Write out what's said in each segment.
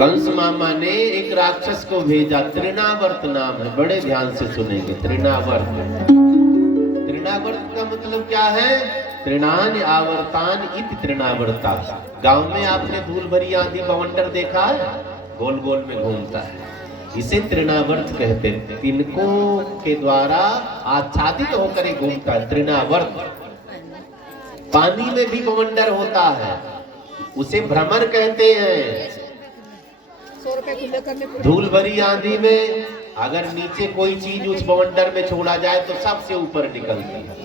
कंस मामा ने एक राक्षस को भेजा, तृणावर्त नाम है, बड़े ध्यान से सुनेंगे। तृणावर्त, तृणावर्त का मतलब क्या है? तृणान आवर्तान इति तृणावर्ता। गांव में आपने धूल भरी आंधी बवंडर देखा है? गोल गोल में घूमता है, इसे तृणावर्त कहते हैं। तिनकों के द्वारा आच्छादित होकर ही घूमता है तृणावर्त। पानी में भी बवंडर होता है, उसे भ्रमर कहते हैं। धूल भरी आंधी में अगर नीचे कोई चीज उस बवंडर में छोड़ा जाए तो सबसे ऊपर निकलती है।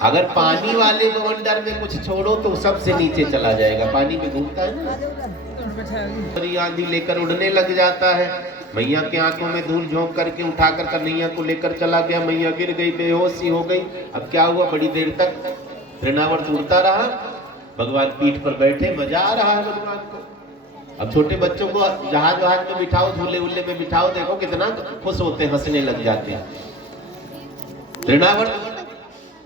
अगर पानी वाले बवंडर में कुछ छोड़ो तो सबसे नीचे चला जाएगा। पानी में घूमता है ना, भरी आंधी लेकर उड़ने लग जाता है। मैया के आंखों में धूल झोंक करके उठाकर कन्हैया को लेकर चला गया। मैया गिर गई, बेहोशी हो गई। अब क्या हुआ? बड़ी देर तक तृणावर्त उड़ता रहा, भगवान पीठ पर बैठे, मजा आ रहा है भगवान को। अब छोटे बच्चों को जहाज वहाज में बिठाओ, झूले उल्ले में बिठाओ, देखो कितना खुश होते हैं, हंसने लग जाते हैं। तृणावर्त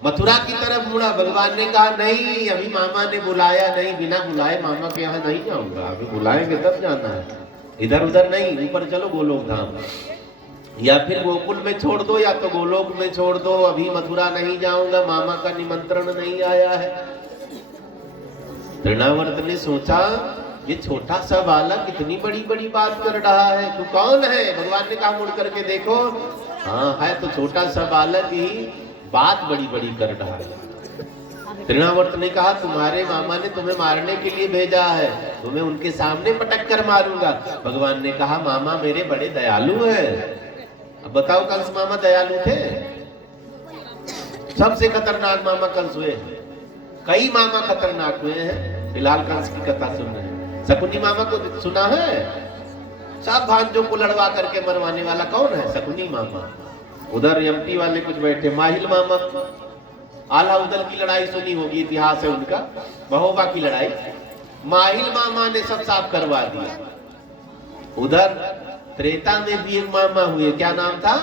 मथुरा की तरफ मुड़ा। भगवान ने कहा नहीं, अभी मामा ने बुलाया नहीं, बिना बुलाए मामा के यहाँ नहीं जाऊंगा, अभी बुलाएंगे तब जाना है, इधर उधर नहीं, ऊपर चलो गोलोक धाम, या फिर गोकुल में छोड़ दो या तो गोलोक में छोड़ दो, अभी मथुरा नहीं जाऊंगा, मामा का निमंत्रण नहीं आया है। तृणावर्त ने सोचा ये छोटा सा बालक इतनी बड़ी बड़ी बात कर रहा है, तू कौन है? भगवान ने कहा मुड़ करके देखो, हाँ है तो छोटा सा बालक ही बात बड़ी बड़ी कर रहा है। तृणावर्त ने कहा तुम्हारे मामा ने तुम्हें मारने के लिए भेजा है, तुम्हें उनके सामने पटक कर मारूंगा। भगवान ने कहा मामा मेरे बड़े दयालु है। अब बताओ कंस मामा दयालु थे? सबसे खतरनाक मामा कंस हुए हैं। कई मामा खतरनाक हुए हैं, फिलहाल कंस की कथा सुन रहे हैं। शकुनी मामा को सुना है? सब भांजों को लड़वा करके मरवाने वाला कौन है? शकुनी मामा। उधर एमपी वाले कुछ बैठे, माहिल मामा। आला उदल की लड़ाई सुनी होगी, इतिहास है उनका, महोबा की लड़ाई। माहिल मामा ने सब साफ करवा दिया। उधर त्रेता में भी एक मामा हुए, क्या नाम था?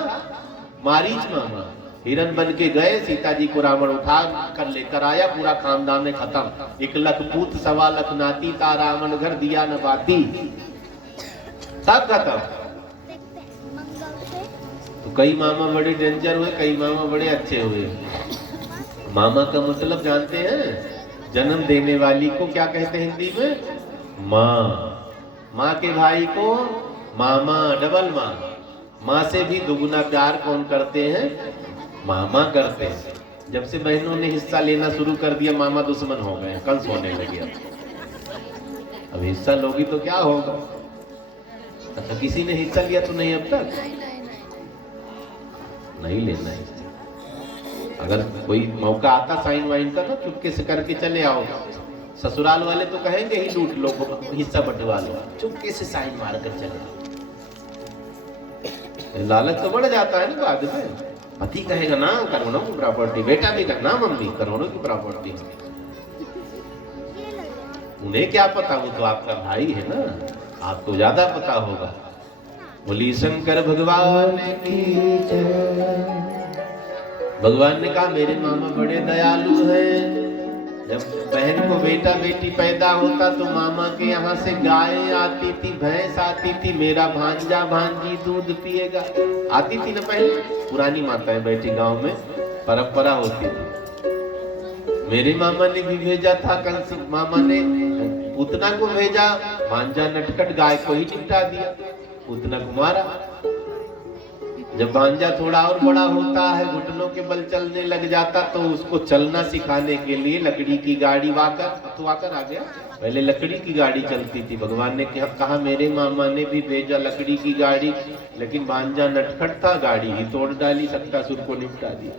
मारीच मामा। हिरण बन के गए, सीता जी को रावण उठा कर लेकर आया, पूरा खानदान खत्म। 1 लाख पूत 1.25 लाख नाती, ता रावण घर दिया न बाती, सब खत्म। तो कई मामा बड़े डेंजर हुए, कई मामा बड़े अच्छे हुए। मामा का मतलब जानते हैं? जन्म देने वाली को क्या कहते हैं हिंदी में? माँ। माँ के भाई को मामा, डबल माँ। माँ से भी दुगुना प्यार कौन करते हैं? मामा करते हैं। जब से बहनों ने हिस्सा लेना शुरू कर दिया, मामा दुश्मन हो गए, कंस होने लगे। अब हिस्सा लोगी तो क्या होगा? अच्छा किसी ने हिस्सा लिया तो नहीं? अब तक नहीं लेना है। अगर कोई मौका आता साइन वाइन का तो चुपके से करके चले आओ। ससुराल वाले तो कहेंगे ही लूट लो, हिस्सा बंटवा लो, चुपके से साइन मार कर चले आओ। लालच तो बढ़ जाता है ना बाद में। पति कहेगा ना करोड़ों की प्रॉपर्टी, बेटा भी कहना मम्मी करोड़ों की प्रॉपर्टी। उन्हें क्या पता, वो तो आपका भाई है ना, आपको ज्यादा पता होगा। बोली शंकर भगवान की जय। भगवान ने कहा मेरे मामा बड़े दयालु हैं। जब बहन को बेटा बेटी पैदा होता तो मामा के यहाँ से गाय आती थी, भैंस आती थी, मेरा भांजा भांजी दूध पिएगा, आती थी ना पहले। पुरानी माताएं बैठी गांव में, परंपरा होती थी। मेरे मामा ने भी भेजा था, कंस मामा ने पूतना को भेजा, भांजा नटखट गाय को ही निपटा दिया, पूतना को मारा। जब भांजा थोड़ा और बड़ा होता है, घुटनों के बल चलने लग जाता, तो उसको चलना सिखाने के लिए लकड़ी की गाड़ी वाकर आ गया। पहले लकड़ी की गाड़ी चलती थी। भगवान ने कहा मेरे मामा ने भी भेजा लकड़ी की गाड़ी, लेकिन भांजा नटखट था, गाड़ी ही तोड़ डाली, सत्तासुर को निपटा दिया।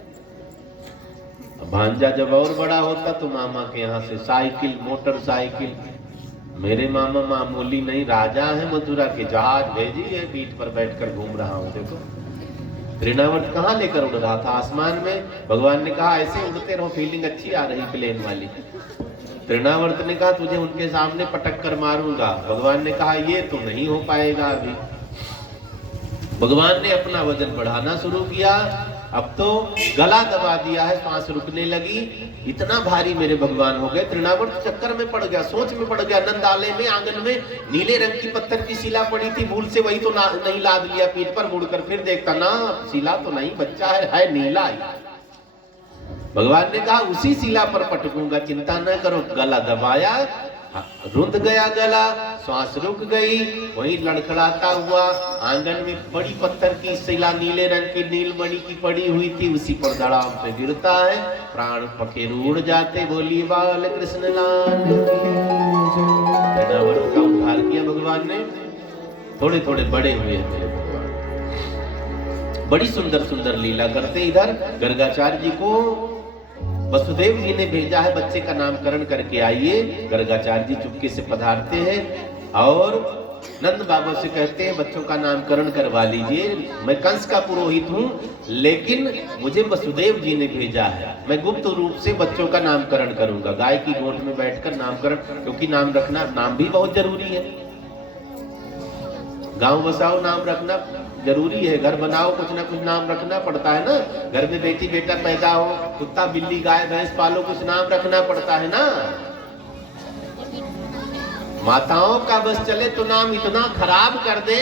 अब भांजा जब और बड़ा होता तो मामा के यहाँ से साइकिल, मोटरसाइकिल। मेरे मामा मामूली नहीं, राजा है मथुरा के, जहाज भेजी है, पीठ पर बैठकर घूम रहा हूँ। देखो तृणावर्त कहाँ लेकर उड़ रहा था? आसमान में। भगवान ने कहा ऐसे उड़ते रहो, फीलिंग अच्छी आ रही प्लेन वाली। तृणावर्त ने कहा तुझे उनके सामने पटक कर मारूंगा। भगवान ने कहा ये तो नहीं हो पाएगा अभी। भगवान ने अपना वजन बढ़ाना शुरू किया। अब तो गला दबा दिया है, सांस रुकने लगी, इतना भारी मेरे भगवान हो गए। तृणावर्त चक्कर में पड़ गया, सोच में पड़ गया। नंदालय में आंगन में नीले रंग की पत्थर की शिला पड़ी थी, भूल से वही तो नहीं लाद लिया पीठ पर, मुड़कर फिर देखता ना शिला तो नहीं, बच्चा है नीला ही। भगवान ने कहा उसी शिला पर पटकूंगा, चिंता न करो। गला दबाया, रुंध गया गला, श्वास रुक गई। वहीं लड़खड़ाता हुआ आंगन में बड़ी पत्थर की शिला नीले रंग की नीलमणि की पड़ी हुई थी, उसी पर धड़ाम से गिरता है, प्राण पखेरु उड़ जाते। बोली बाल कृष्ण लाल का उद्धार किया भगवान ने। थोड़े थोड़े बड़े हुए हैं भगवान, बड़ी सुंदर सुंदर लीला करते। इधर गर्गाचार्य जी को वसुदेव जी ने भेजा है, बच्चे का नामकरण करके आइए। गर्गाचार्य जी चुपके से पधारते हैं और नंद बाबा से कहते हैं बच्चों का नामकरण करवा लीजिए। मैं कंस का पुरोहित हूँ, लेकिन मुझे वसुदेव जी ने भेजा है, मैं गुप्त रूप से बच्चों का नामकरण करूंगा। गाय की गोद में बैठकर नामकरण, क्योंकि नाम रखना, नाम भी बहुत जरूरी है। गांव बसाओ नाम रखना जरूरी है, घर बनाओ कुछ ना कुछ नाम रखना पड़ता है ना। घर में बेटी बेटा पैदा हो, कुत्ता बिल्ली गाय भैंस पालो, कुछ नाम रखना पड़ता है ना। माताओं का बस चले तो नाम इतना खराब कर दे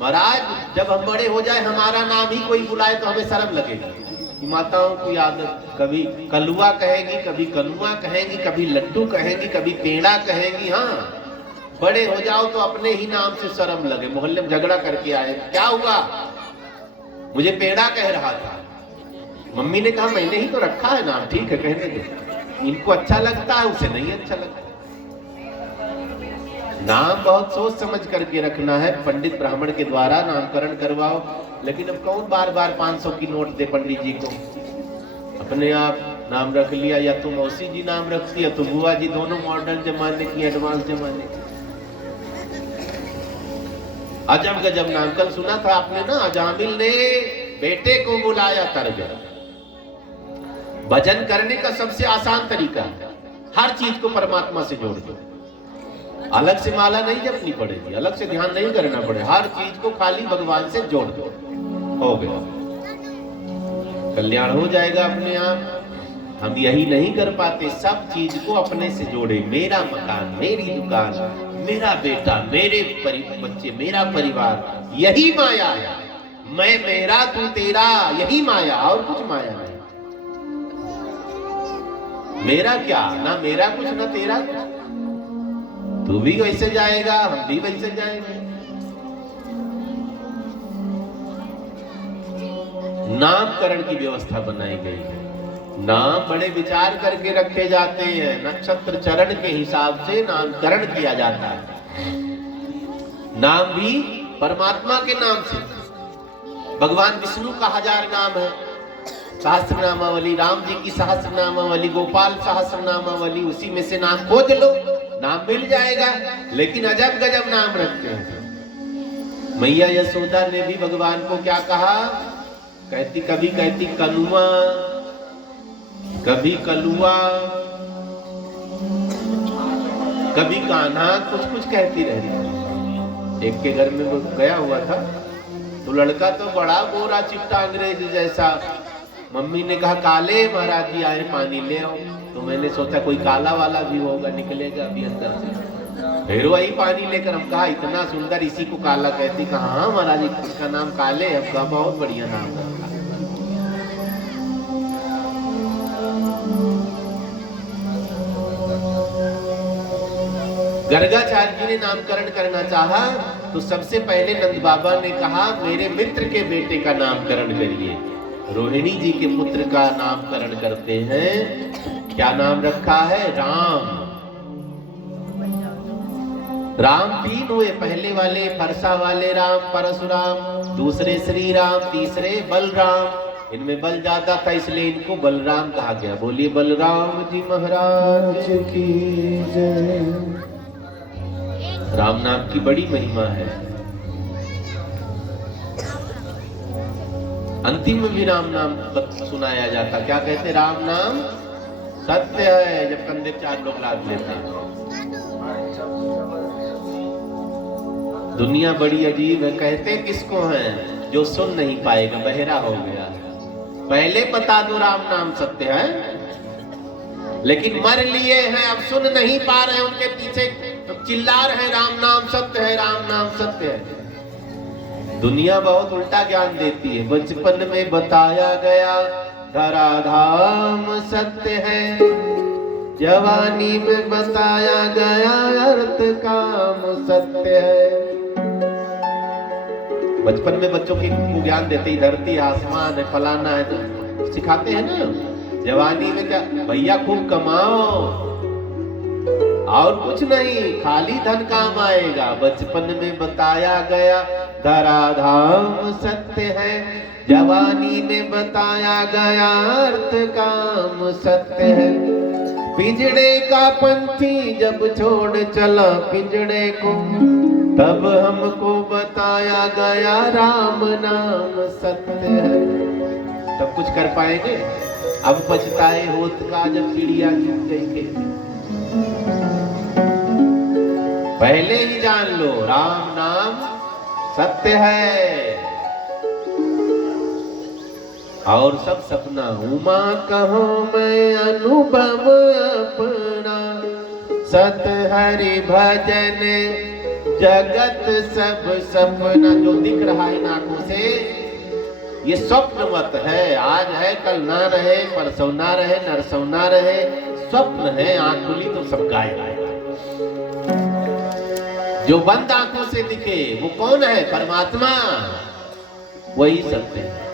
महाराज, जब हम बड़े हो जाए हमारा नाम ही कोई बुलाए तो हमें शर्म लगेगी। माताओं की आदत, कभी कलुआ कहेंगी, कभी कनुआ कहेंगी, कभी लड्डू कहेंगी, कभी पेड़ा कहेंगी। हाँ, बड़े हो जाओ तो अपने ही नाम से शर्म लगे। मोहल्ले में झगड़ा करके आए, क्या हुआ, मुझे पेड़ा कह रहा था। मम्मी ने कहा मैंने ही तो रखा है नाम, ठीक है कहने दो। इनको अच्छा लगता है, उसे नहीं अच्छा लगता। नाम बहुत सोच समझ करके रखना है। पंडित ब्राह्मण के द्वारा नामकरण करवाओ, लेकिन अब कौन बार बार 500 की नोट दे पंडित जी को। अपने आप नाम रख लिया, या तो मौसी जी नाम रखती है तो बुआ जी, दोनों मॉडर्न जमाने की, एडवांस जमाने की। अजब गजब नाम कल सुना था आपने ना, अजामिल ने बेटे को बुलाया तरगया। भजन करने का सबसे आसान तरीका है, हर चीज को परमात्मा से जोड़ दो। अलग से माला नहीं जपनी पड़ेगी, अलग से ध्यान नहीं करना पड़ेगा, हर चीज को खाली भगवान से जोड़ दो, हो गया, कल्याण हो जाएगा अपने आप। हम यही नहीं कर पाते, सब चीज को अपने से जोड़े। मेरा मकान, मेरी दुकान, मेरा बेटा, मेरे बच्चे, मेरा परिवार, यही माया है। मैं मेरा, तू तेरा, यही माया, और कुछ माया नहीं। मेरा क्या, ना मेरा कुछ ना तेरा कुछ। तू भी वैसे जाएगा, हम भी वैसे जाएंगे। नामकरण की व्यवस्था बनाई गई है। नाम बड़े विचार करके रखे जाते हैं, नक्षत्र चरण के हिसाब से नामकरण किया जाता है। नाम भी परमात्मा के नाम से। भगवान विष्णु का 1000 नाम है, सहस्त्र नामावली, राम जी की सहस्त्र नामावली, गोपाल सहस्त्र नामावली, उसी में से नाम खोज लो, नाम मिल जाएगा। लेकिन अजब गजब नाम रखते हैं। मैया यशोदा ने भी भगवान को क्या कहा, कहती, कभी कहती कनुआ, कभी कलुआ, कभी कान्हा, कुछ कुछ कहती रहती। एक के घर में वो गया हुआ था, तो लड़का तो बड़ा गोरा चिट्टा अंग्रेज जैसा। मम्मी ने कहा काले महाराज जी आए, पानी ले आओ। तो मैंने सोचा कोई काला वाला भी होगा, निकलेगा अभी अंदर से। फिर वही पानी लेकर हम कहा इतना सुंदर, इसी को काला कहती। कहा हाँ महाराज, इसका नाम काले है। हमका बहुत बढ़िया नाम है। गर्गाचार्य जी ने नामकरण करना चाहा, तो सबसे पहले नंद बाबा ने कहा मेरे मित्र के बेटे का नामकरण करिए। रोहिणी जी के पुत्र का नामकरण करते हैं। क्या नाम रखा है, राम। राम 3 हुए, पहले वाले फरसा वाले राम परशुराम, दूसरे श्री राम, तीसरे बलराम। इनमें बल ज्यादा था इसलिए इनको बलराम कहा गया। बोलिए बलराम जी महाराज की जय। राम नाम की बड़ी महिमा है। अंतिम में भी राम नाम सुनाया जाता। क्या कहते, राम नाम सत्य है। जब कंधे 4 लोग लाद लेते हैं। दुनिया बड़ी अजीब है। कहते किसको है, जो सुन नहीं पाएगा, बहरा हो गया। पहले बता दो राम नाम सत्य है, लेकिन मर लिए हैं, अब सुन नहीं पा रहे, उनके पीछे तो चिल्ला रहे राम नाम सत्य है, राम नाम सत्य है। दुनिया बहुत उल्टा ज्ञान देती है। बचपन में बताया गया धराधाम सत्य है, जवानी में बताया गया अर्थ काम सत्य है। बचपन में बच्चों को ज्ञान देते ही धरती आसमान है, फलाना है, तो सिखाते हैं ना। जवानी में क्या, भैया खूब कमाओ और कुछ नहीं, खाली धन काम आएगा। बचपन में बताया गया धराधाम सत्य है, जवानी में बताया गया अर्थ काम सत्य है। पिंजड़े का पंछी जब छोड़ चला पिंजड़े को, तब हमको बताया गया राम नाम सत्य है। तब कुछ कर पाएंगे, अब पछताए होत का जब चिड़िया चुग गई के। पहले ही जान लो राम नाम सत्य है। और सब सपना उमा कहो मैं अनुभव अपना, सत हरि भजन जगत सब सपना। जो दिख रहा है इन आंखों से ये स्वप्न मत है, आज है कल ना रहे, परसों ना रहे, नरसों ना रहे, स्वप्न है। आंख खुली तो सब गायब है। जो बंद आंखों से दिखे वो कौन है? परमात्मा, वही सत्य है।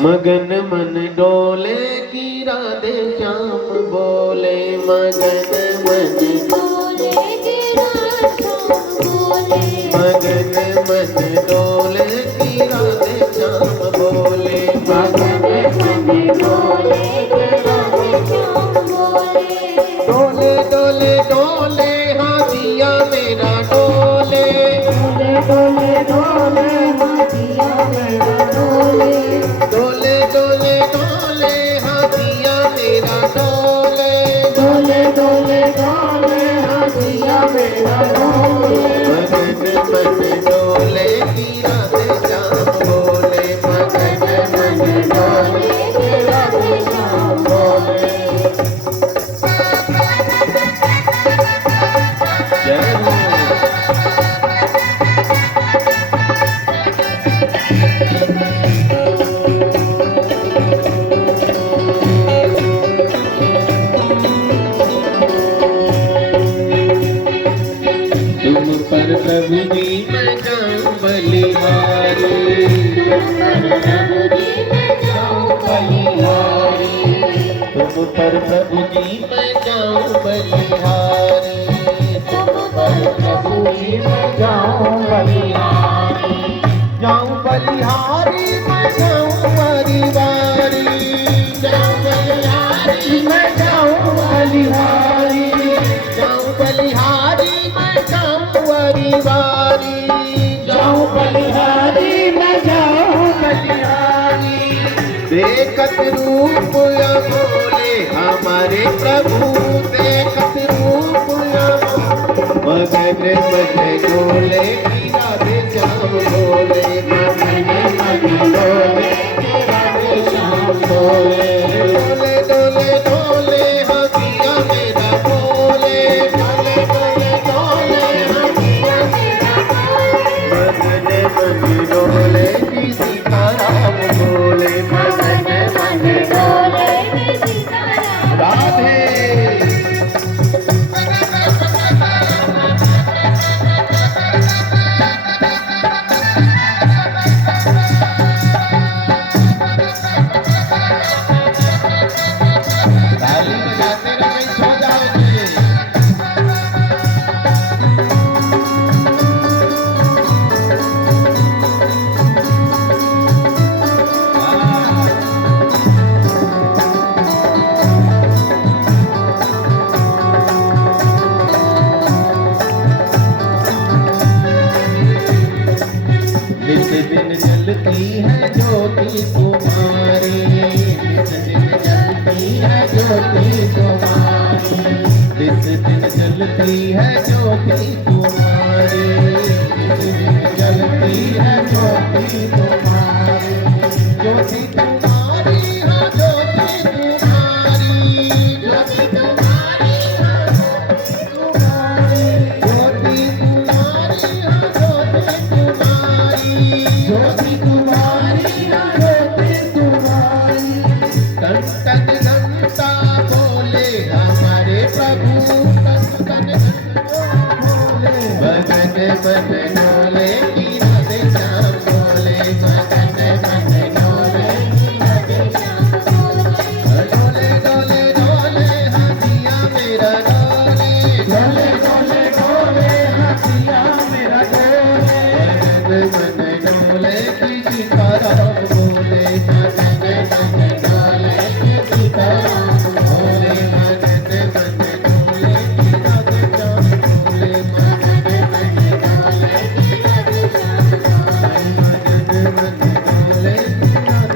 मगन मन डोले की राधे श्याम बोले, मगन मन डोले की राधे श्याम बोले, मगन मन डोले की राधे श्याम बोले, मगन मन डोले की राधे श्याम बोले। डोले डोले डोले हाथिया मेरा डोले, डोले डोले हाथिया मेरा डोले, डोले डोले डोले हाथिया मेरा डोले, डोले डोले डोले हाथिया मेरा डोले। मगन मन डोले की राधे श्याम बोले, मगन मन डोले की राधे श्याम बोले। जय हो। प्रभु जी मैं जाऊं बलिहारी, तुम पर प्रभु जी मैं जाऊं बलिहारी, तुम पर प्रभु जी मैं जाऊं बलिहारी, जाऊं बलिहारी मैं जाऊं बलिहारी, जाऊं बलिहारी मैं जाऊं बलिहारी, जाऊं बलिहारी मैं जाऊं बलिहारी, जाऊं बलिहारी मैं जाऊं बलिहारी। देखत रूप अमोले हमारे प्रभु, देखत रूप मगन मन डोले की राधे श्याम बोले, मगन मन डोले की राधे श्याम बोले। डोले डोले डोले हाथिया मेरा बोले, डोले डोले डोले हाथिया मेरा बोले, मगन मन डोले की सीताराम बोले, मगन मन डोले की सीताराम। राधे दिन जलती है ज्योति तुम्हारी, दिन जलती है ज्योति तुम्हारी, दिन जलती है ज्योति तुम्हारी, दिन जलती है ज्योति तुम्हारी। ज्योति तुम्हारी हाँ ज्योति तुम्हारी, ज्योति तुम्हारी हाँ ज्योति तुम्हारी, ज्योति तुम्हारी हाँ ज्योति तुम्हारी, ज्योति तुम्हारी हाँ ज्योति तुम्हारी। तन तन घंटा बोले हमारे प्रभु, तन तन घंटा बोले भगन मन डोले की राधे श्याम बोले, भगन मन डोले की राधे श्याम बोले। डोले डोले डोले हाथिया मेरा डोले, डोले डोले डोले हाथिया मेरा डोले। भगन मन डोले की सीताराम बोले, भगन मन डोले की सीताराम बोले, भगन मन डोले की राधे श्याम बोले, भगन मन डोले की राधे श्याम बोले, भगन मन डोले की राधे श्याम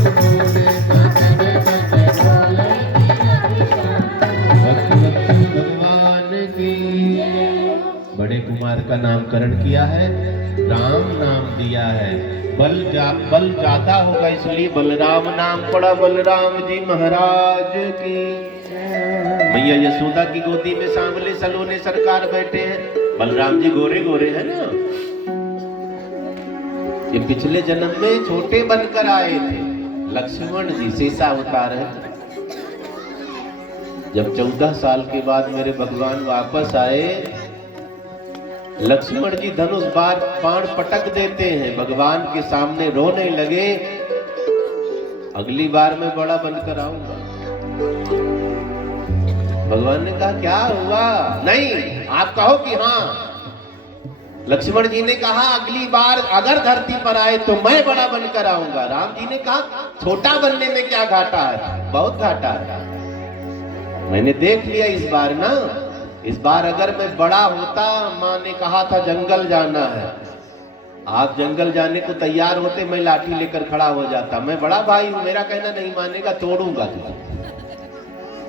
बोले, भगन मन डोले की राधे श्याम। भगवती भगवान की बड़े कुमार का नामकरण किया है, राम नाम दिया है। बल ज्यादा होगा इसलिए बलराम नाम पड़ा। बलराम जी महाराज की। मैया यशोदा की गोदी में सांवले सलोने सरकार बैठे हैं। बलराम जी गोरे गोरे हैं ना, ये पिछले जन्म में छोटे बनकर आए थे। लक्ष्मण जी शेषावतार है। जब 14 साल के बाद मेरे भगवान वापस आए, लक्ष्मण जी धनुष बाण पटक देते हैं, भगवान के सामने रोने लगे, अगली बार मैं बड़ा बनकर आऊंगा। भगवान ने कहा क्या हुआ? नहीं, आप कहो कि हाँ। लक्ष्मण जी ने कहा अगली बार अगर धरती पर आए तो मैं बड़ा बनकर आऊंगा। राम जी ने कहा छोटा बनने में क्या घाटा है? बहुत घाटा है। मैंने देख लिया इस बार ना, इस बार अगर मैं बड़ा होता, माँ ने कहा था जंगल जाना है, आप जंगल जाने को तैयार होते, मैं लाठी लेकर खड़ा हो जाता। मैं बड़ा भाई हूं, मेरा कहना नहीं मानेगा, तोड़ूंगा तुझे।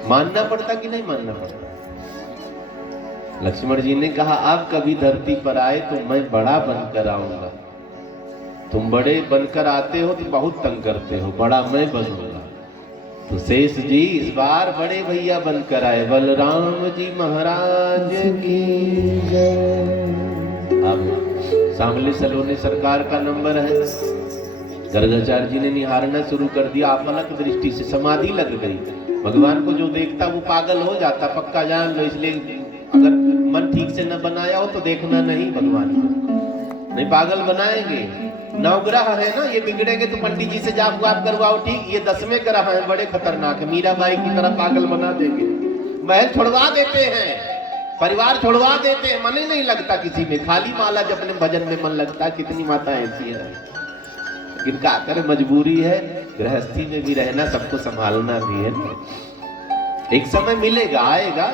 मानना पड़ता कि नहीं मानना पड़ता? लक्ष्मण जी ने कहा अब कभी धरती पर आए तो मैं बड़ा बनकर आऊंगा। तुम बड़े बनकर आते हो तो बहुत तंग करते हो, बड़ा मैं बनूंगा। तो शेष जी इस बार बड़े भैया बनकर आए। बलराम जी महाराज की जय। अब सांवले सलोने सरकार का नंबर है। गर्गाचार्य जी ने निहारना शुरू कर दिया। अपलक दृष्टि से समाधि लग गई। भगवान को जो देखता वो पागल हो जाता, पक्का जान लो। इसलिए अगर मन ठीक से न बनाया हो तो देखना नहीं भगवान को, नहीं पागल बनाएंगे। नवग्रह है ना, ये बिगड़ेंगे तो पंडित जी से जाप वाप करवाओ, ठीक। ये 10वें ग्रह है, बड़े खतरनाक है, मीराबाई की तरह पागल बना देंगे। महल छोड़वा देते हैं, परिवार छोड़वा देते हैं, मन ही नहीं लगता किसी में। खाली माला जपने भजन में मन लगता है। कितनी माता ऐसी है, लेकिन क्या करे, मजबूरी है। गृहस्थी में भी रहना, सबको संभालना भी है ना। एक समय मिलेगा, आएगा,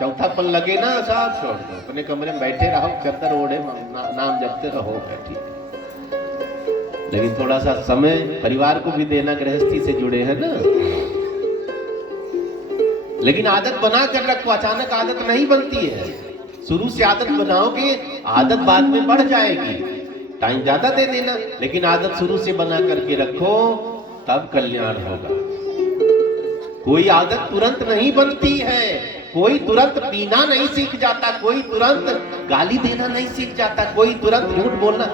चौथापन लगे ना, साथ छोड़ दो, अपने कमरे में बैठे रहो, चद्दर ओढ़े नाम जपते रहो, ठीक। लेकिन थोड़ा सा समय परिवार को भी देना, गृहस्थी से जुड़े हैं ना। लेकिन आदत बना कर रखो, अचानक आदत नहीं बनती है। शुरू से आदत बनाओगे, आदत बाद में बढ़ जाएगी। टाइम ज्यादा दे देना, लेकिन आदत शुरू से बना करके रखो, तब कल्याण होगा। कोई आदत तुरंत नहीं बनती है। कोई तुरंत पीना नहीं सीख जाता, कोई तुरंत गाली देना नहीं सीख जाता, कोई तुरंत झूठ बोलना।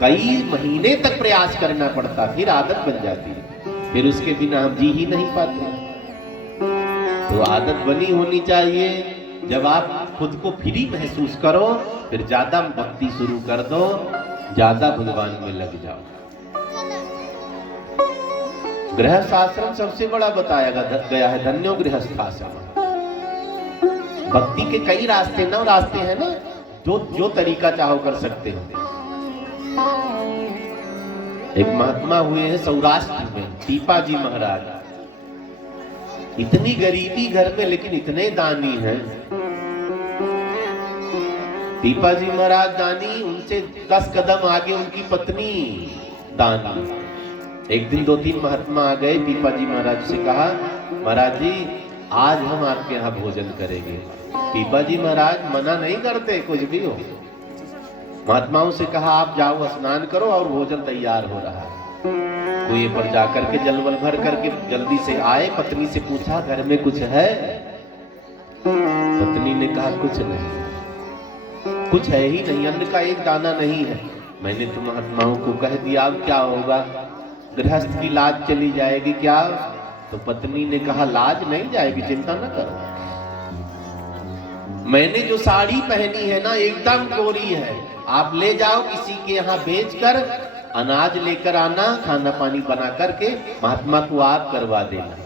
कई महीने तक प्रयास करना पड़ता, फिर आदत बन जाती है। फिर उसके बिना हम जी ही नहीं पाते। तो आदत बनी होनी चाहिए। जब आप खुद को फ्री महसूस करो, फिर ज्यादा भक्ति शुरू कर दो, ज्यादा भगवान में लग जाओ। गृहस्थ आश्रम सबसे बड़ा बताया गया है, धन्यो गृहस्थाश्रम। भक्ति के कई रास्ते, 9 रास्ते हैं ना, जो तरीका चाहो कर सकते हो। एक महात्मा हुए हैं सौराष्ट्र में, टीपाजी महाराज। इतनी गरीबी घर में, लेकिन इतने दानी हैं। टीपाजी महाराज दानी, उनसे 10 कदम आगे उनकी पत्नी दानी। एक दिन 2-3 महात्मा आ गए, टीपाजी महाराज से कहा महाराज जी आज हम आपके यहाँ भोजन करेंगे। टीपाजी महाराज मना नहीं करते, कुछ भी हो। महात्माओं से कहा आप जाओ स्नान करो और भोजन तैयार हो रहा है। कुएं पर जाकर के जल वल भर करके जल्दी से आए। पत्नी से पूछा घर में कुछ है? पत्नी ने कहा कुछ नहीं, कुछ है ही नहीं, अन्न का एक दाना नहीं है। मैंने तो महात्माओं को कह दिया, अब क्या होगा? गृहस्थ की लाज चली जाएगी क्या? तो पत्नी ने कहा लाज नहीं जाएगी, चिंता न करो। मैंने जो साड़ी पहनी है ना एकदम कोरी है, आप ले जाओ किसी के यहाँ बेचकर अनाज लेकर आना, खाना पानी बना करके महात्मा को आप करवा देना।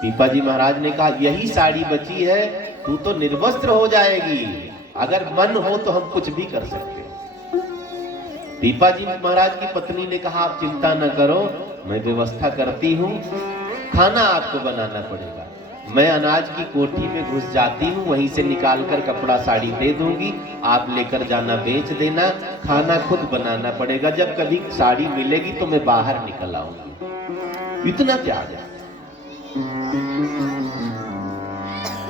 पीपा जी महाराज ने कहा यही साड़ी बची है, तू तो निर्वस्त्र हो जाएगी, अगर मन हो तो हम कुछ भी कर सकते हैं। पीपा जी महाराज की पत्नी ने कहा आप चिंता न करो, मैं व्यवस्था करती हूँ, खाना आपको बनाना पड़ेगा। मैं अनाज की कोठी में घुस जाती हूँ, वहीं से निकालकर कपड़ा साड़ी दे दूंगी, आप लेकर जाना बेच देना, खाना खुद बनाना पड़ेगा। जब कभी साड़ी मिलेगी तो मैं बाहर निकल आऊंगी। इतना त्याग है।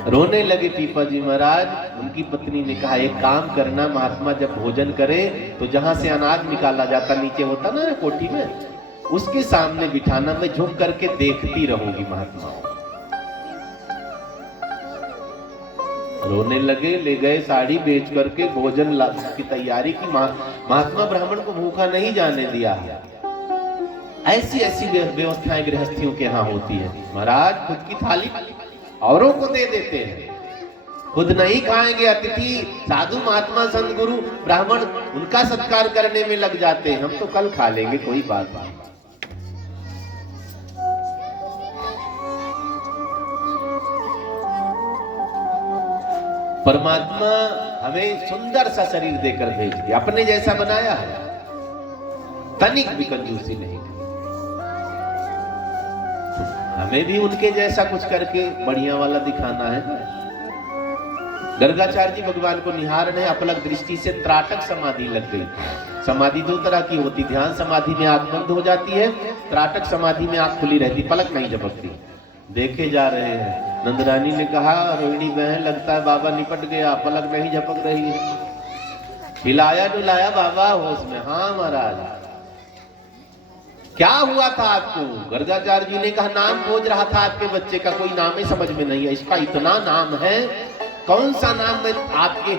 रोने लगे पीपा जी महाराज। उनकी पत्नी ने कहा एक काम करना, महात्मा जब भोजन करे तो जहां से अनाज निकाला जाता नीचे होता ना कोठी में, उसके सामने बिठाना, मैं झुक करके देखती रहूंगी महात्माओं। रोने लगे, ले गए साड़ी बेच करके भोजन की तैयारी की। महात्मा ब्राह्मण को भूखा नहीं जाने दिया। ऐसी ऐसी व्यवस्थाएं गृहस्थियों के यहाँ होती है। महाराज खुद की थाली औरों को दे देते हैं, खुद नहीं खाएंगे। अतिथि साधु महात्मा संत गुरु ब्राह्मण उनका सत्कार करने में लग जाते हैं, हम तो कल खा लेंगे, कोई बात नहीं। परमात्मा हमें सुंदर सा शरीर देकर भेज दिया, अपने जैसा बनाया है, तनिक भी कंजूसी नहीं। हमें भी उनके जैसा कुछ करके बढ़िया वाला दिखाना है। गर्गाचार्य जी भगवान को निहार रहे, अपलक दृष्टि से त्राटक समाधि लग गई। समाधि दो तरह की होती, ध्यान समाधि में आंख बंद हो जाती है, त्राटक समाधि में आंख खुली रहती, पलक नहीं झपकती। देखे जा रहे हैं। नंदरानी ने कहा रोहिणी बहन लगता है बाबा निपट गया, पलक नहीं झपक रही है। हिलाया डुलाया बाबा होश में। हाँ महाराज क्या हुआ था आपको? गर्गाचार्य जी ने कहा नाम खोज रहा था आपके बच्चे का, कोई नाम ही समझ में नहीं है, इसका इतना नाम है, कौन सा नाम मैं आपके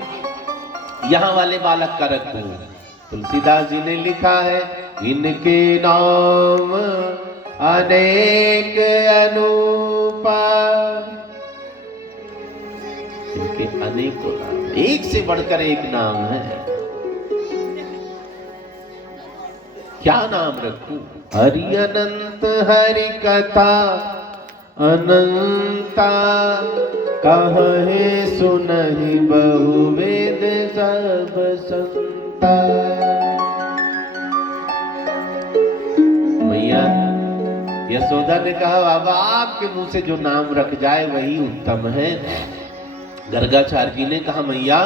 यहाँ वाले बालक का रखूं? तुलसीदास जी ने लिखा है इनके नाम अनेक अनूपा, इनके अनेकों नाम, एक से बढ़कर एक नाम है। क्या नाम रखूं? हरि अनंत हरि कथा अनंता, कहे सुनहि बहुवेद सब संता। मैया यशोदा ने कहा बाबा आपके मुंह से जो नाम रख जाए वही उत्तम है। गर्गाचार्य जी ने कहा मैया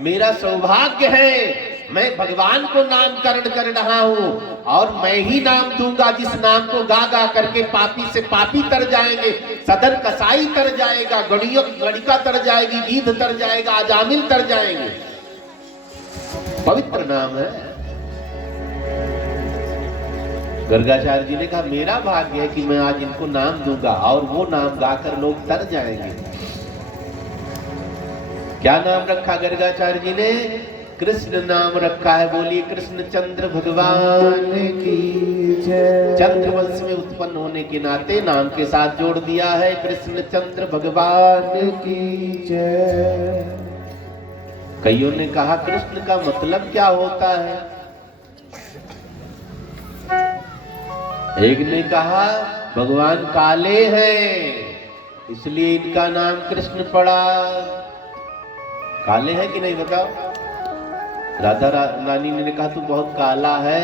मेरा सौभाग्य है, मैं भगवान को नामकरण कर रहा हूं और मैं ही नाम दूंगा जिस नाम को गा गा करके पापी से पापी तर जाएंगे, सदर कसाई तर जाएगा, गणिका तर जाएगी, गीध तर जाएगा, अजामिल तर जाएंगे। पवित्र नाम है। गर्गाचार्य जी ने कहा मेरा भाग्य है कि मैं आज इनको नाम दूंगा और वो नाम गाकर लोग तर जाएंगे। क्या नाम रखा गर्गाचार्य जी ने? कृष्ण नाम रखा है। बोलिए कृष्ण चंद्र भगवान की जय। चंद्र वंश में उत्पन्न होने के नाते नाम के साथ जोड़ दिया है कृष्ण चंद्र भगवान की जय। कईयों ने कहा कृष्ण का मतलब क्या होता है? एक ने कहा भगवान काले हैं इसलिए इनका नाम कृष्ण पड़ा। काले हैं कि नहीं बताओ? राधा रानी ने कहा तू बहुत काला है,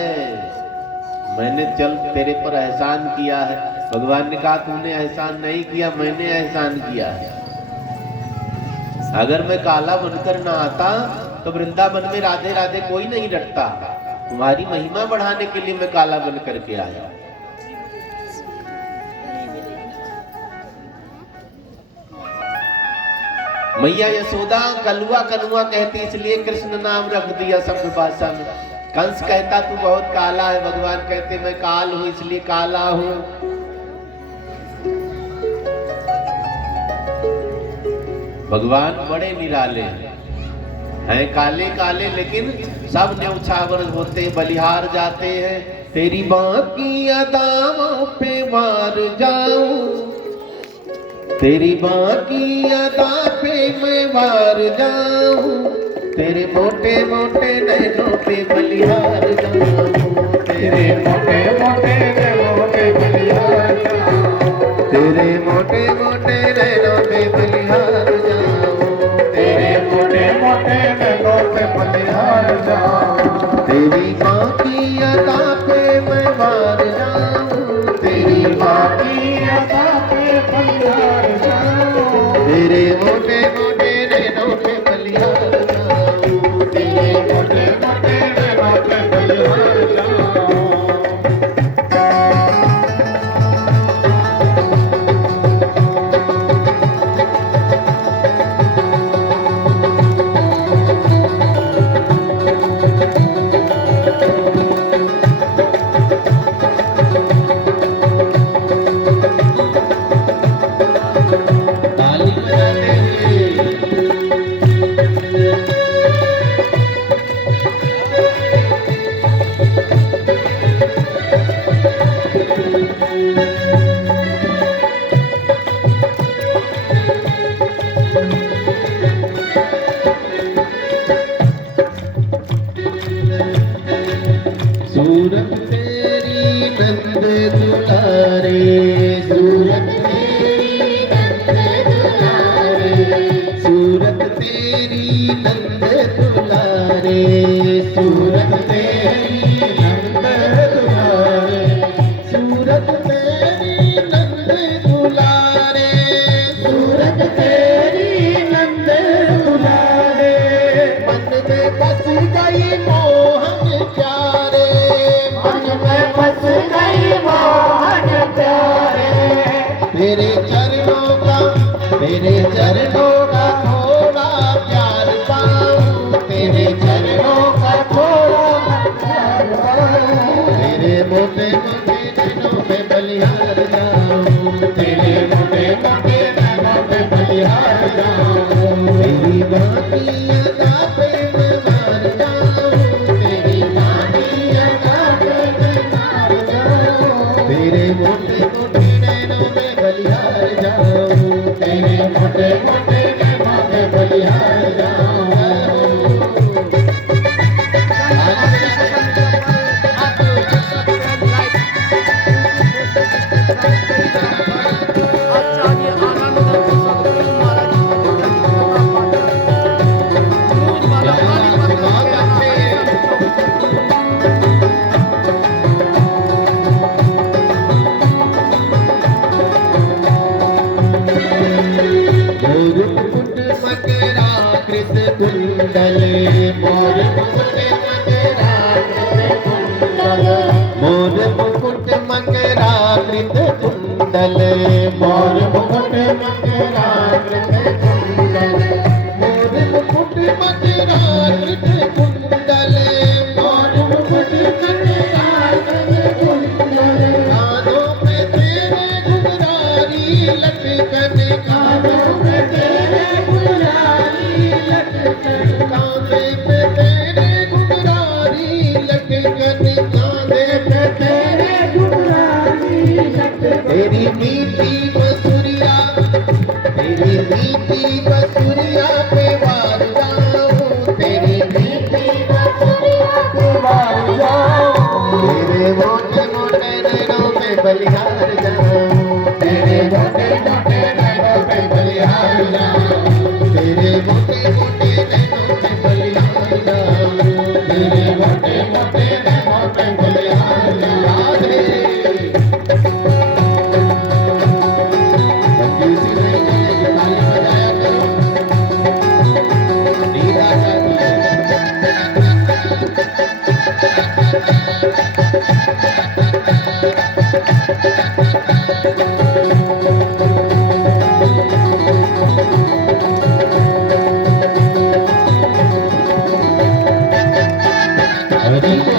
मैंने चल तेरे पर एहसान किया है। भगवान ने कहा तूने एहसान नहीं किया, मैंने एहसान किया है। अगर मैं काला बनकर ना आता तो वृंदावन में राधे राधे कोई नहीं रटता। तुम्हारी महिमा बढ़ाने के लिए मैं काला बन करके आया। मैया यशोदा कलुआ कलुआ कहती इसलिए कृष्ण नाम रख दिया शब्द भाषा में। कंस कहता तू बहुत काला है, भगवान कहते मैं काल हूं इसलिए काला हूं। भगवान बड़े निराले हैं, काले काले लेकिन सब न्यौछावर होते, बलिहार जाते हैं। तेरी बाकी अदाओं पे मार जाऊं, तेरी बाकी अदा पे मैं मार जाऊं, तेरे मोटे मोटे नैनों पे बलिहार जाऊं, तेरे मोटे मोटे नैनों पे बलिहार जाऊं, तेरे मोटे मोटे नैनों पे बलिहार जाऊं, तेरे मोटे मोटे नैनों पे बलिहार जाऊं, तेरी बाकी अदा पे मैं मार जाऊं, तेरी बाकी अदा पे बलिहार जाऊं, तेरे मोटे मोटे नैनों पे बलिहार जाऊं, तेरे मोटे मोटे नैनों पे बलिहार जाऊं। सूरत तेरी नंद दुलारे, सूरत तेरी नंद दुलारे, सूरत तेरी नंद दुलारे, सूरत तेरी नंद दुलारे, सूरत तेरी नंद दुलारे, सूरत तेरी नंद दुलारे, मन में बस गई मोहन प्यारे, बस गई मोहन प्यारे, मेरे चरणों का थोड़ा प्यार पाऊं, तेरे चरणों का थोड़ा प्यार पाऊं, तेरे मोटे मोटे नैनों पे बलिहार जाऊं, तेरे मोटे मोटे नैनों पे बलिहार जाऊं, तेरी बाकी अदा पे मैं मार जाऊं, तेरी बाकी अदा पे मैं मार जाऊं, तेरे मोटे मोटे नैनों में बलिहार जाऊं, तेरे मोटे मोटे नैनों में बलिहार जाऊं। कुंडले मोर मुकुट मकरा कृत कुंडले, मोर मुकुट मकरा कृत कुंडले, मोर मुकुट मकरा कृत कुंडले, मोर मुकुट मकरा कृत कुंडले, मोर मुकुट मकरा कृत कुंडले, कानों पे तेरे घुंघरारी लटकन, कानों पे तेरे घुंघरारी लटकन, कांधे पे तेरे घुंघरारी लटकन, कांधे पे तेरे घुंघरारी लटकन, तेरी मीठी बसुरिया, तेरी मीठी बसुरिया पे वार जाऊं, तेरी मीठी बसुरिया पे वार जाऊं, तेरे मोटे मोटे नैनों पे बलिहार जाऊं, तेरे मोटे मोटे नैनों पे बलिहार जाऊं, तेरे मोटे मोटे नैनों पे बलिहार जाऊं, तेरे मोटे मोटे नैनों पे बलिहार जाऊं। किसी नहीं ताली बजाया करो, नींद आ जाती है। हरि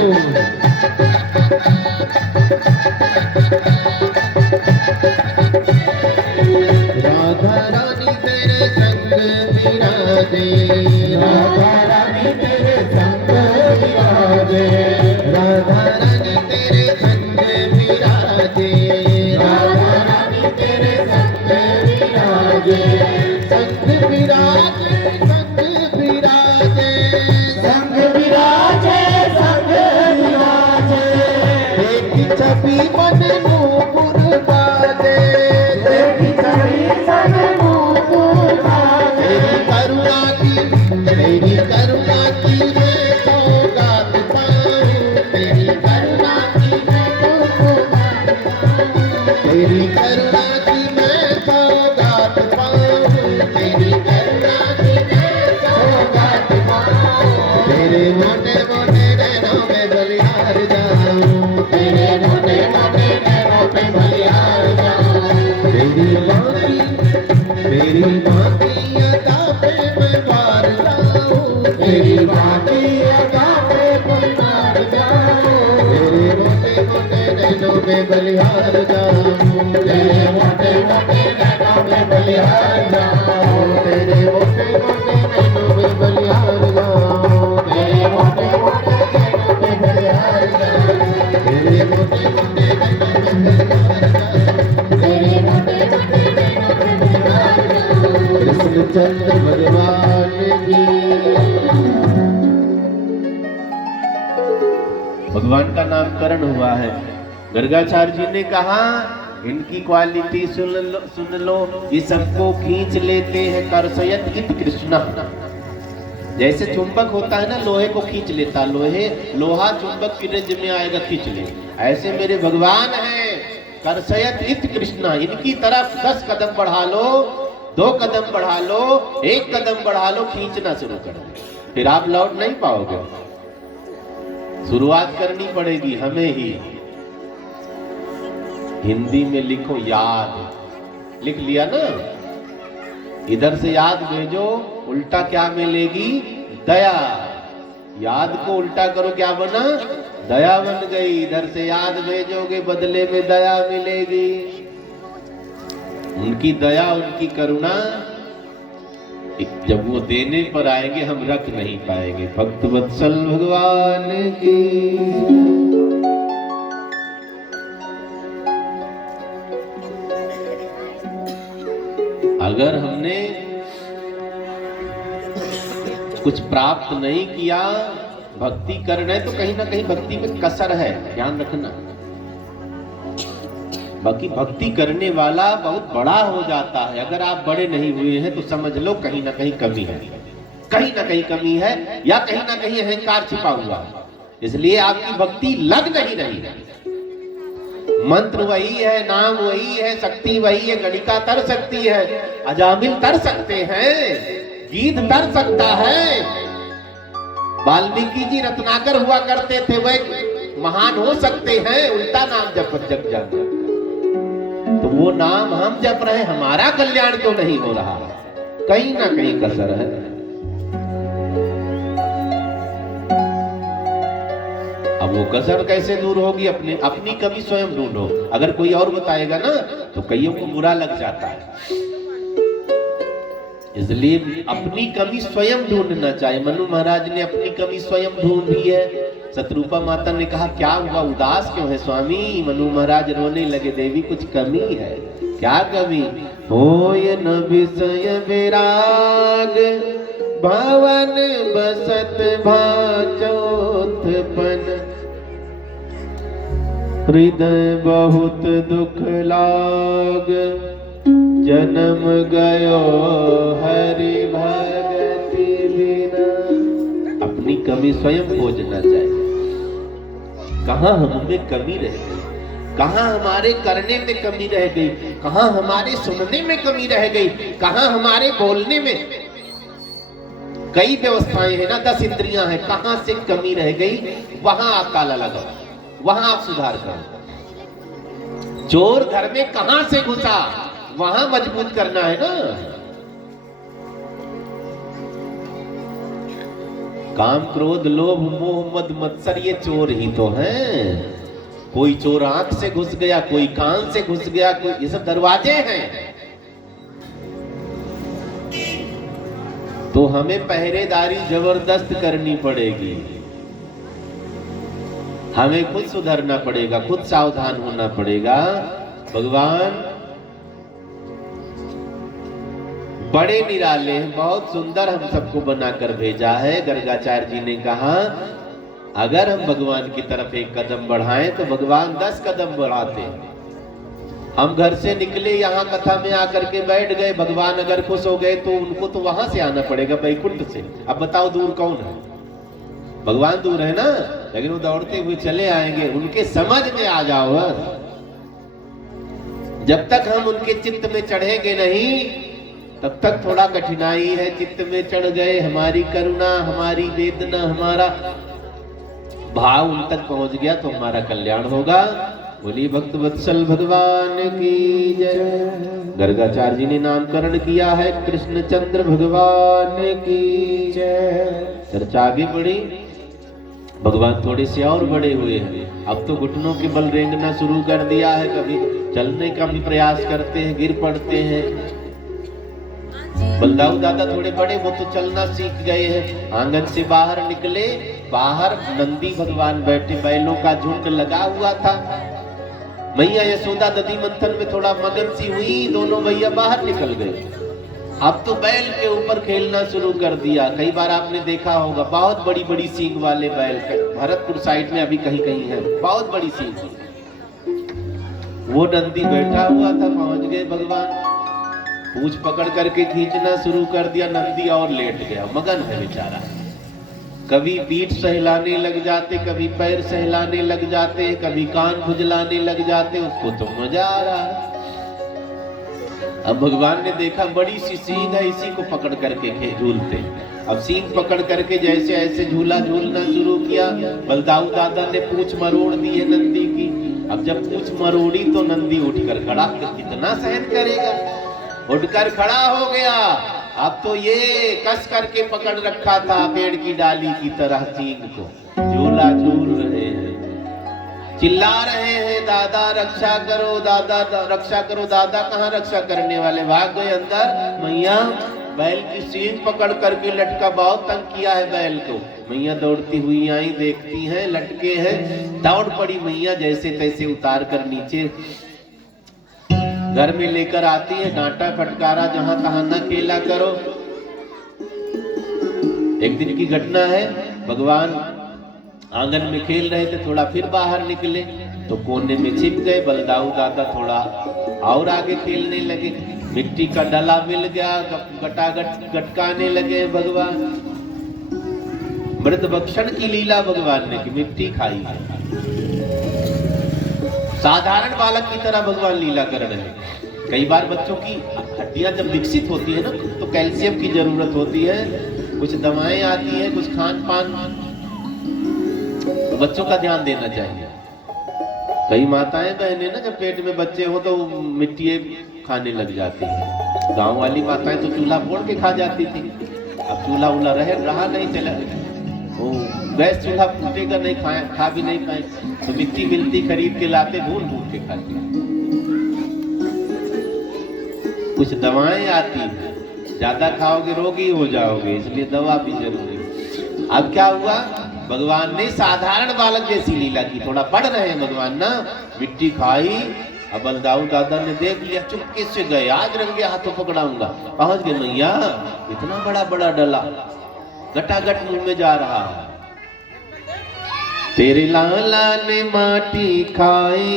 विराजे, राधा रानी तेरे संग विराजे, राधा रानी तेरे संग विराजे, संग विराजे, संग विराजे, संग विराजे, संग विराजे, देखी छवि मन नूपुर बाजे, देखी छवि मन नूपुर बाजे, तेरी करुणा की मैं सौगात पाऊं, तेरी करुणा की मैं सौगात पाऊं, तेरी करुणा की मैं सौगात पाऊं, तेरी करुणा की मैं सौगात पाऊं, तेरे मोटे मोटे नैनों में बलिहार जाऊं, तेरे मोटे मोटे नैनों में बलिहार जाऊं, तेरी बाकी अदा पे मैं पार जाऊं, तेरी बाकी अदा पे मैं पार जाऊं, तेरे मोटे मोटे नैनों में बलिहार जाऊं, तेरे मोटे मोटे नैनों में बलिहार जाऊं, तेरे मोटे मोटे नैनों में बलिहार जाऊं, तेरे मोटे मोटे नैनों में बलिहार जाऊं, तेरे मोटे मोटे नैनों में बलिहार जाऊं, तेरे मोटे मोटे नैनों में बलिहार जाऊं। कृष्णचंद्र भगवान की। भगवान का नामकरण हुआ है। गर्गाचार्य जी ने कहा इनकी क्वालिटी सुन लो, ये सबको खींच लेते हैं। करसयत इत कृष्णा, जैसे चुंबक होता है ना, लोहे को खींच लेता, लोहा चुंबक की रेंज में आएगा, खींच ले, ऐसे मेरे भगवान हैं। करसयत इत कृष्णा, इनकी तरफ 10 कदम बढ़ा लो, 2 कदम बढ़ा लो, 1 कदम बढ़ा लो, खींचना शुरू कर दो, फिर आप लौट नहीं पाओगे। शुरुआत करनी पड़ेगी हमें ही। हिंदी में लिखो याद, लिख लिया ना, इधर से याद भेजो, उल्टा क्या मिलेगी? दया। याद को उल्टा करो, क्या बना? दया बन गई। इधर से याद भेजोगे, बदले में दया मिलेगी। उनकी दया, उनकी करुणा, जब वो देने पर आएंगे हम रख नहीं पाएंगे। भक्त वत्सल भगवान की। अगर हमने कुछ प्राप्त नहीं किया, भक्ति कर रहे तो कहीं ना कहीं भक्ति में कसर है, ध्यान रखना। बाकी भक्ति करने वाला बहुत बड़ा हो जाता है। अगर आप बड़े नहीं हुए हैं तो समझ लो कहीं ना कहीं कमी है, कहीं ना कहीं कमी है, या कहीं ना कहीं अहंकार छिपा हुआ है, इसलिए आपकी भक्ति लग नहीं रही है। मंत्र वही है, नाम वही है, शक्ति वही है, गणिका तर सकती है, अजामिल तर सकते हैं, गीत तर सकता है। वाल्मीकि जी रत्नाकर हुआ करते थे, वह महान हो सकते हैं, उल्टा नाम जप जग जाता। तो वो नाम हम जप रहे, हमारा कल्याण क्यों नहीं हो रहा? कहीं ना कहीं कसर है। अब वो कसर कैसे दूर होगी? अपनी कमी स्वयं ढूंढो। अगर कोई और बताएगा ना तो कईयों को बुरा लग जाता है, इसलिए अपनी कमी स्वयं ढूंढना चाहिए। मनु महाराज ने अपनी कमी स्वयं ढूंढी है। शत्रुपा माता ने कहा क्या हुआ, उदास क्यों है स्वामी? मनु महाराज रोने लगे, देवी कुछ कमी है। क्या कमी? होय न विषय विराग, भवन बसत भाचोत्पन, हृदय बहुत दुख लाग, जन्म गयो हरि भगति बिना। अपनी कमी स्वयं खोजना चाहिए। कहाँ हमें कमी रह गई, कहाँ हमारे करने में कमी रह गई, कहाँ हमारे सुनने में कमी रह गई, कहाँ हमारे बोलने में। कई व्यवस्थाएं हैं ना, 10 इंद्रियां हैं, कहाँ से कमी रह गई वहां आप ताला लगाओ, वहां आप सुधार करो। चोर घर में कहां से घुसा, वहां मजबूत करना है ना। काम क्रोध लोभ मोह मद मत्सर ये चोर ही तो हैं। कोई चोर आंख से घुस गया, कोई कान से घुस गया, कोई, ये सब दरवाजे हैं। तो हमें पहरेदारी जबरदस्त करनी पड़ेगी। हमें खुद सुधरना पड़ेगा, खुद सावधान होना पड़ेगा। भगवान बड़े निराले हैं, बहुत सुंदर हम सबको बनाकर भेजा है। गर्गाचार्य जी ने कहा अगर हम भगवान की तरफ एक कदम बढ़ाएं तो भगवान 10 कदम बढ़ाते हैं। हम घर से निकले, यहाँ कथा में आकर के बैठ गए, भगवान अगर खुश हो गए तो उनको तो वहां से आना पड़ेगा, बैकुंठ से। अब बताओ दूर कौन है? भगवान दूर है ना, लेकिन वो दौड़ते हुए चले आएंगे। उनके समझ में आ जाओ। जब तक हम उनके चित्त में चढ़ेंगे नहीं तब तक थोड़ा कठिनाई है। चित्त में चढ़ गए, हमारी करुणा, हमारी वेदना, हमारा भाव उन तक पहुंच गया तो हमारा कल्याण होगा। बोली भक्त वत्सल भगवान की जय। गर्गाचार्य जी ने नामकरण किया है कृष्णचंद्र भगवान की जय। चर्चा आगे बढ़ी। भगवान थोड़े से और बड़े हुए हैं, अब तो घुटनों के बल रेंगना शुरू कर दिया है। कभी चलने का भी प्रयास करते हैं, गिर पड़ते हैं। बलदाऊ दादा थोड़े बड़े, वो तो चलना सीख गए हैं। आंगन से बाहर निकले, बाहर नंदी भगवान बैठे, बैलों का झुंड लगा हुआ था। मैया यशोदा दधी मंथन में थोड़ा मगन सी हुई, दोनों भैया बाहर निकल गए। अब तो बैल के ऊपर खेलना शुरू कर दिया। कई बार आपने देखा होगा, बहुत बड़ी बड़ी सींग वाले बैल, भरतपुर साइड में अभी कहीं कहीं है, बहुत बड़ी सींग। वो नंदी बैठा हुआ था, पहुंच गए भगवान, पूंछ पकड़ करके खींचना शुरू कर दिया। नंदी और लेट गया, मगन है बेचारा। कभी पीठ सहलाने लग जाते, कभी पैर सहलाने लग जाते, कभी कान खुजलाने लग जाते। उसको तो मजा आ रहा है। अब भगवान ने देखा बड़ी सी सींग है, इसी को पकड़ करके झूलते। अब सींग पकड़ करके जैसे ऐसे झूला झूलना शुरू किया। बलदाऊ दादा ने पूंछ मरोड़ दी है नंदी की। अब जब पूंछ मरोड़ी तो नंदी उठकर खड़ा, कितना सहन करेगा। उठकर खड़ा हो गया। अब तो ये कस करके पकड़ रखा था पेड़ की डाली की तरह सींग को, झूला झूल रहे हैं, चिल्ला रहे हैं दादा रक्षा करो, दादा रक्षा करो। दादा कहाँ रक्षा करने वाले, भाग गए अंदर। मैया बैल की सींग पकड़ करके लटका, बहुत तंग किया है बैल को। मैया दौड़ती हुई आई, देखती हैं लटके हैं, दौड़ पड़ी मैया, जैसे तैसे उतार कर नीचे घर में लेकर आती है। डांटा फटकारा, जहां तहां न खेला करो। एक दिन की घटना है, भगवान आंगन में खेल रहे थे, थोड़ा फिर बाहर निकले तो कोने में छिप गए। बलदाऊ दादा थोड़ा और आगे खेलने लगे, मिट्टी का डला मिल गया, गटागट गटकाने लगे भगवान। मृत भक्षण की लीला भगवान ने की, मिट्टी खाई है। साधारण बालक की तरह भगवान लीला कर रहे हैं। कई बार बच्चों की हड्डियां जब विकसित होती है ना तो कैल्शियम की जरूरत होती है, कुछ दवाएं आती हैं, कुछ खान पान, तो बच्चों का ध्यान देना चाहिए। कई माताएं बहनें ना जब पेट में बच्चे हो तो मिट्टी खाने लग जाती है। गांव वाली माताएं तो चूल्हा फोड़ के खा जाती थी। अब चूल्हा उल्हा रहा नहीं, चला गैस चूल्हा फूटेगा नहीं, खा भी नहीं पाए तो मिट्टी मिलती खरीद के लाते, भून भून के खाते। कुछ दवाएं आती हैं, ज्यादा खाओगे रोगी हो जाओगे, इसलिए दवा भी जरूरी। अब क्या हुआ, भगवान ने साधारण बालक जैसी लीला की। थोड़ा पढ़ रहे हैं भगवान ना, मिट्टी खाई। अब बलदाऊ दादा ने देख लिया, चुपके से गए, आज रंगे हाथों पकड़ाऊंगा। पहुंच गए, मैया इतना बड़ा बड़ा डला गटागट मुंह में जा रहा है। तेरे लाला ने माटी खाई,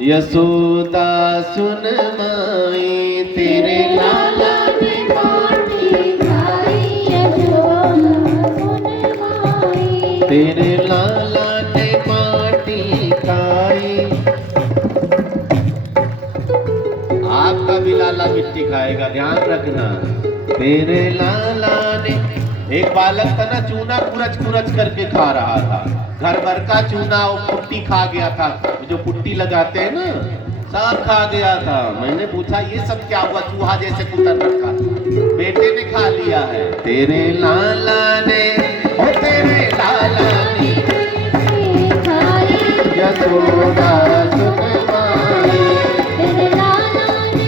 यशोदा सुन माई। तेरे लाला ने माटी खाई, यशोदा सुन माई। तेरे लाला ने माटी खाई। आपका भी लाला मिट्टी खाएगा, ध्यान रखना। तेरे लाला ने, एक बालक था ना, चूना कुरच कुरच करके खा रहा था, घर भर का चूना और पुट्टी खा गया था। जो पुट्टी लगाते हैं ना, सब खा गया था। मैंने पूछा ये सब क्या हुआ, चूहा जैसे कुतर रखा था। बेटे ने खा लिया है। तेरे लाला ने, ओ तेरे लाला ने यशोदा सुन माई। तेरे लाला ने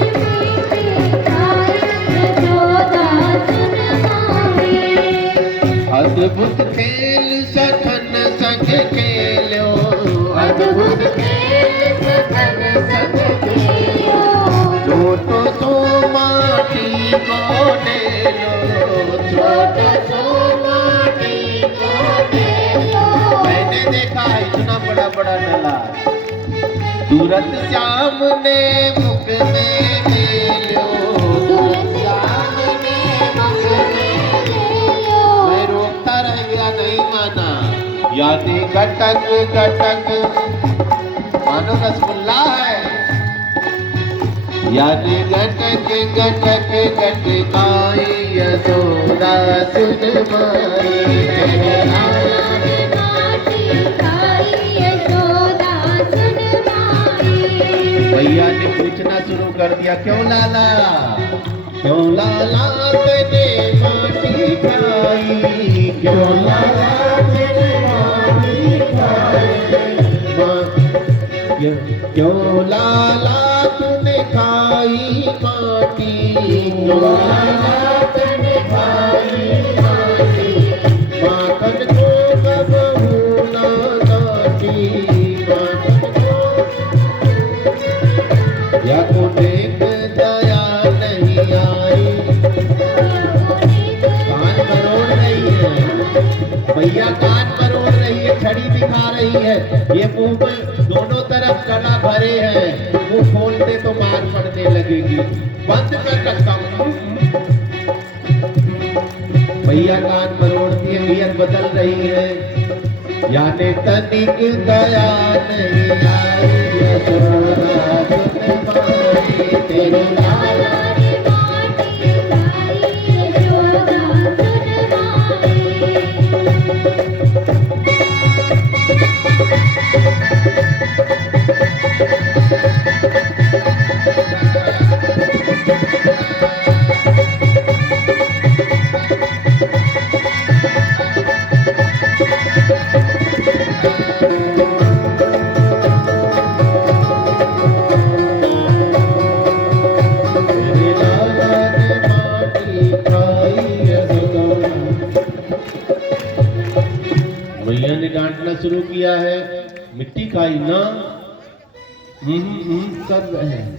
खाई, यशोदा सुन माई। अद्भुत खेल सखन संग खेल, अद्भुत खेल सकल संग खेलो, छोटो सो माटी को डेलो, छोटो सो माटी को डेलो। मैंने देखा इतना बड़ा बड़ा डला, तुरंत श्याम ने मुख में ले लो, तुरंत श्याम ने मुख में ले लो। मैं रोकता रह गया, नहीं माना। यादें गटक गटक, मानो रसगुल्ला है। यादें गटक गटक गटकाई यशोदा सुन माई, तेरे लाला ने माटी खाई यशोदा सुन माई। भैया ने पूछना शुरू कर दिया, क्यों लाला, क्यों लाला तेने माटी खाई, क्यों लाला तेने माटी खाई, क्यों लाला तूने खाई माटी, क्यों लाला तूने खाई माटी, माखन को कब होना नाटी, माखन को या को देख दया नहीं आई। कान मरोड़ रही है भैया, कान मरोड़ रही है, छड़ी दिखा रही है, ये मुंह में दोनों तरफ कड़ा भरे हैं, मुंह खोलते तो मार पड़ने लगेगी, बंद कर रखता हूँ। भैया कान मरोड़ती है, नियत बदल रही है, यानी तनिक दया नहीं आई यशोदा सुन माई, तेरे लाला ने माटी खाई यशोदा सुन माई। तेरे लाला ने माटी खाई यशोदा। भैया ने डांटना शुरू किया है, मिट्टी खाई ना, कर रहे हैं।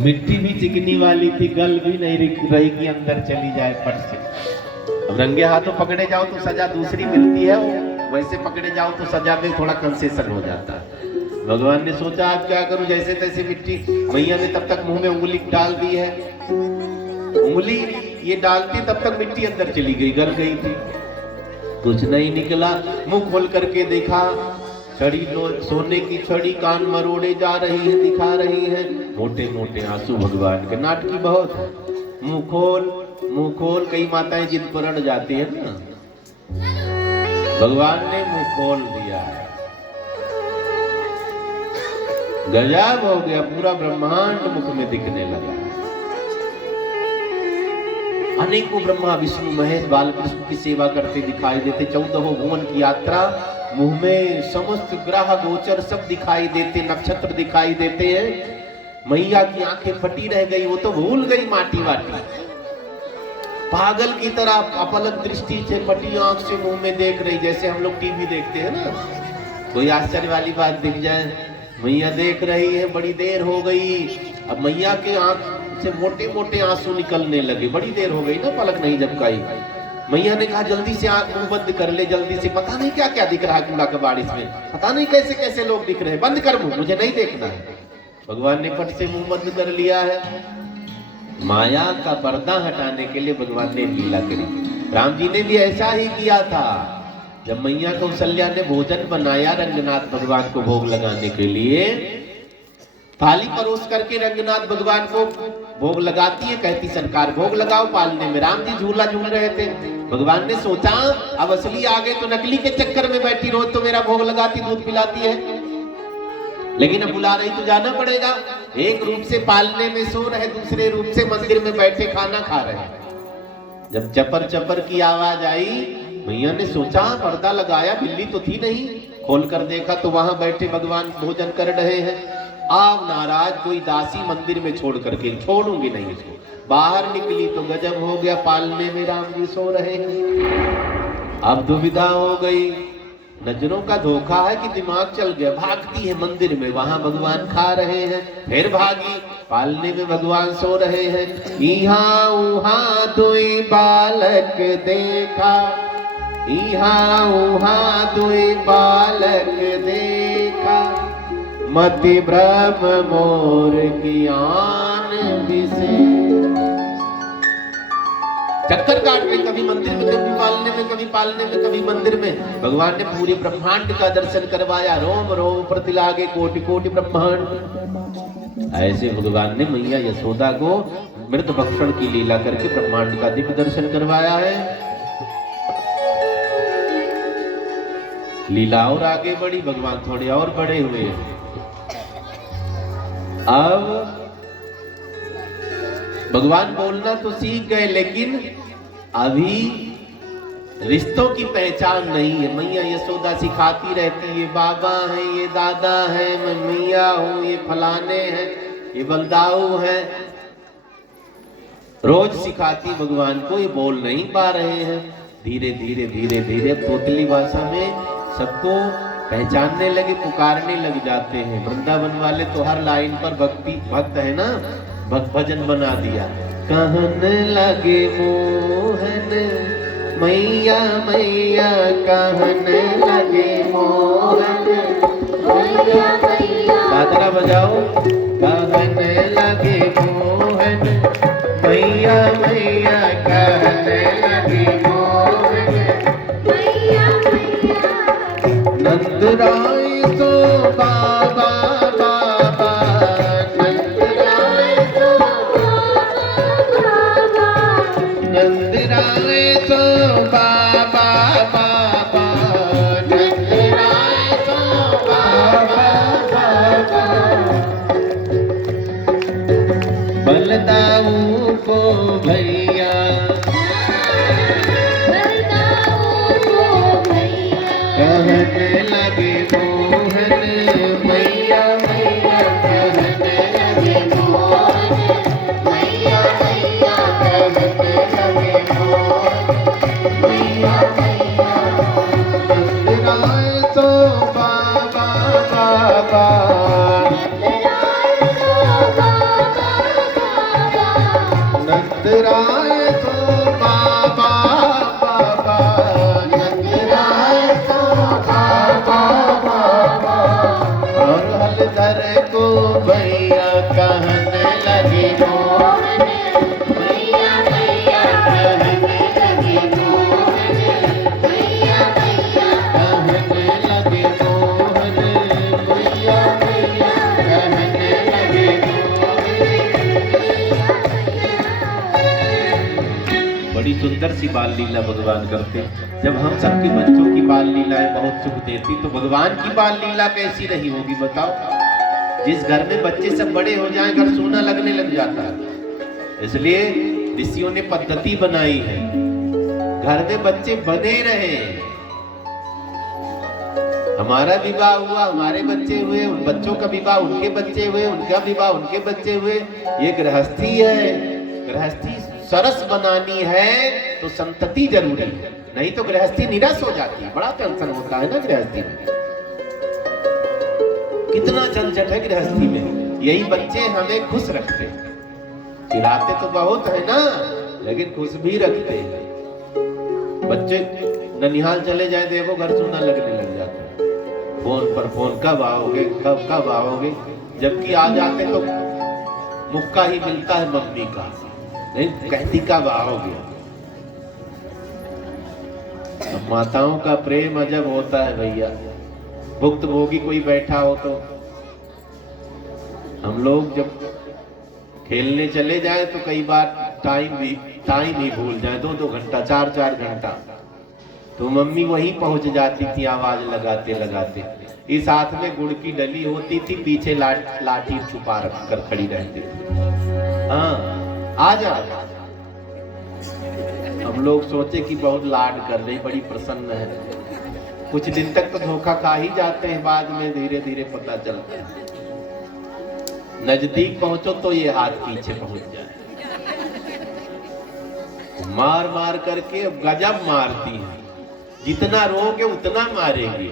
मिट्टी भी चिकनी वाली थी, गल भी नहीं रही कि अंदर चली जाए पट से। अब रंगे हाथों पकड़े जाओ तो सजा दूसरी मिलती है, वैसे पकड़े जाओ तो सजा में थोड़ा कंसेशन हो जाता है। भगवान ने सोचा आप क्या करूं, जैसे तैसे मिट्टी, भैया ने तब तक मुंह में उंगली डाल दी है, उंगली ये डालती तब तक मिट्टी अंदर चली गई, गल गई थी, कुछ नहीं निकला। मुंह खोल करके देखा, छड़ी सोने की छड़ी कान मरोड़े जा रही है, दिखा रही है, मोटे मोटे आंसू भगवान के, नाटकी बहुत है। मुंह खोल, कई माताएं जिद पर अड़ जाती है ना, भगवान ने मुंह खोल दिया है, गजब हो गया, पूरा ब्रह्मांड मुख में दिखने लगा। अनेकों ब्रह्मा विष्णु महेश बालकृष्ण की सेवा करते दिखाई देते, 14 भुवन की यात्रा, मुंह में समस्त ग्रह गोचर सब दिखाई देते, नक्षत्र दिखाई देते हैं। मैया की आंखें फटी रह गई, वो तो भूल गई माटी वाटी, पागल की तरह अपलक दृष्टि से फटी आंख से मुंह में देख रही, जैसे हम लोग टीवी देखते हैं ना, कोई आश्चर्य वाली बात दिख जाए, मैया देख रही है, बड़ी देर हो गई। अब मैया के आंख से मोटे मोटे आंसू निकलने लगे, बड़ी देर हो गई ना, पलक नहीं झपकाई। मैया ने कहा जल्दी से आंख मुंह बंद कर ले, जल्दी से, पता नहीं क्या क्या दिख रहा है कूड़ा कबाड़ इसमें, पता नहीं कैसे कैसे लोग दिख रहे हैं, बंद कर मुंह, मुझे नहीं देखना है। भगवान ने फट से मुंह बंद कर लिया है। माया का पर्दा हटाने के लिए भगवान ने लीला करी। राम जी ने भी ऐसा ही किया था, जब मैया कौशल्या ने भोजन बनाया रंगनाथ भगवान को भोग लगाने के लिए, थाली परोस करके रंगनाथ भगवान को भोग लगाती है, कहती सरकार भोग लगाओ पालने में। राम जी झूला झूल रहे थे, भगवान ने सोचा अब असली आ गए तो नकली के चक्कर में बैठी, रोज तो मेरा भोग लगाती, दूध पिलाती है, लेकिन अब बुला रही तो जाना पड़ेगा। एक रूप से पालने में सो रहे, दूसरे रूप से मंदिर में बैठे खाना खा रहे। जब चपर चपर की आवाज आई, मैया ने सोचा पर्दा लगाया, बिल्ली तो थी नहीं, खोल कर देखा तो वहां बैठे भगवान भोजन कर रहे हैं। आप नाराज, कोई दासी मंदिर में छोड़ करके, छोड़ूंगी नहीं इसको। बाहर निकली तो गजब हो गया, पालने में राम जी सो रहे हैं। अब दुविधा हो गई, नजरों का धोखा है कि दिमाग चल गया, भागती है मंदिर में, वहां भगवान खा रहे हैं, फिर भागी, पालने में भगवान सो रहे हैं। यहाँ उहाँ दुई बालक देखा, यहाँ उहाँ दुई बालक देखा, मति भ्रम मोर की आन विषे। चक्कर काट रहे, कभी मंदिर में, कभी पालने में, कभी पालने में, कभी मंदिर में। भगवान ने पूरे ब्रह्मांड का दर्शन करवाया, रोम रोम प्रति लागे कोटि कोटि ब्रह्मांड। ऐसे भगवान ने मैया यशोदा को मृत भक्षण की लीला करके ब्रह्मांड का दिव्य दर्शन करवाया है। लीला और आगे बढ़ी, भगवान थोड़े और बड़े हुए। अब भगवान बोलना तो सीख गए, लेकिन अभी रिश्तों की पहचान नहीं है। मैया यशोदा सिखाती रहती है, बाबा है, ये दादा है, मैं मैया हूं, ये फलाने हैं, ये बलदाऊ है। रोज सिखाती भगवान को, ये बोल नहीं पा रहे हैं। धीरे धीरे धीरे धीरे तोतली भाषा में सबको पहचानने लगे, पुकारने लग जाते हैं। वृंदावन वाले तो हर लाइन पर भक्त है ना, भजन बना दिया। कहने लगे मोहन मैया मैया, कहने लगे मोहन मैया मैया। दादरा बजाओ। कहने लगे मोहन मैया मैया, कहने लगे मोहन मैया मैया। नंद राय सो बाबा बाबा, नंद राय सो बाबा बाबा, नंद राय सो बाबा बाबा। बलदाऊ को भैया, बलदाऊ को भैया, कहने लगे मोहन मैया मैया, कहने लगे मोहन मैया मैया, कहने लगे मोहन मैया मैया। नंद राय सो बाबा बाबा, नंद राय सो बाबा बाबा, नंद राय सो बाबा बाबा। और हलधर को भैया, कहने लगे मोहन मैया मैया, कहने लगे मोहन मैया मैया, कहने लगे मोहन मैया मैया, कहने लगे मोहन। बड़ी सुंदर सी बाल लीला भगवान करते। जब हम सबके बच्चों की बाल लीलाएं बहुत सुख देती, तो भगवान की बाल लीला कैसी नहीं होगी बताओ। जिस घर में बच्चे सब बड़े हो जाएं, घर सोना लगने लग जाता है। इसलिए ऋषियों ने पद्धति बनाई है, घर में बच्चे बने रहे। हमारा विवाह हुआ, हमारे बच्चे हुए, उन बच्चों का विवाह, उनके बच्चे हुए, उनका विवाह, उनके बच्चे हुए। ये गृहस्थी है। गृहस्थी सरस बनानी है तो संतति जरूरी है, नहीं तो गृहस्थी निराश हो जाती है। बड़ा टेंशन होता है ना गृहस्थी में, कितना झंझट है गृहस्थी में। यही बच्चे हमें खुश रखते हैं। चिढ़ाते तो बहुत है ना, लेकिन खुश भी रखते हैं। बच्चे ननिहाल चले जाए, देखो घर सोना लगने लग जाता है। फोन पर फोन, कब आओगे, कब आओगे, जबकि आ जाते तो मुक्का ही मिलता है मम्मी का, नहीं कहती कब आओगे। अब माताओं का प्रेम अजब होता है भैया। भुक्त भोगी कोई बैठा हो तो हम लोग जब खेलने चले जाए तो कई बार टाइम ही भूल जाए, 2-2 घंटा, 4-4 घंटा, तो मम्मी वहीं पहुंच जाती थी आवाज लगाते लगाते। इस हाथ में गुड़ की डली होती थी, पीछे लाठी छुपा रख कर खड़ी रहती थी। हाँ आ जा। हम लोग सोचे कि बहुत लाड कर रही, बड़ी प्रसन्न है। कुछ दिन तक तो धोखा खा ही जाते हैं, बाद में धीरे धीरे पता चलता है। नजदीक पहुंचो तो ये हाथ पीछे पहुंच जाए। मार मार करके गजब मारती है। जितना रोगे उतना मारेगी,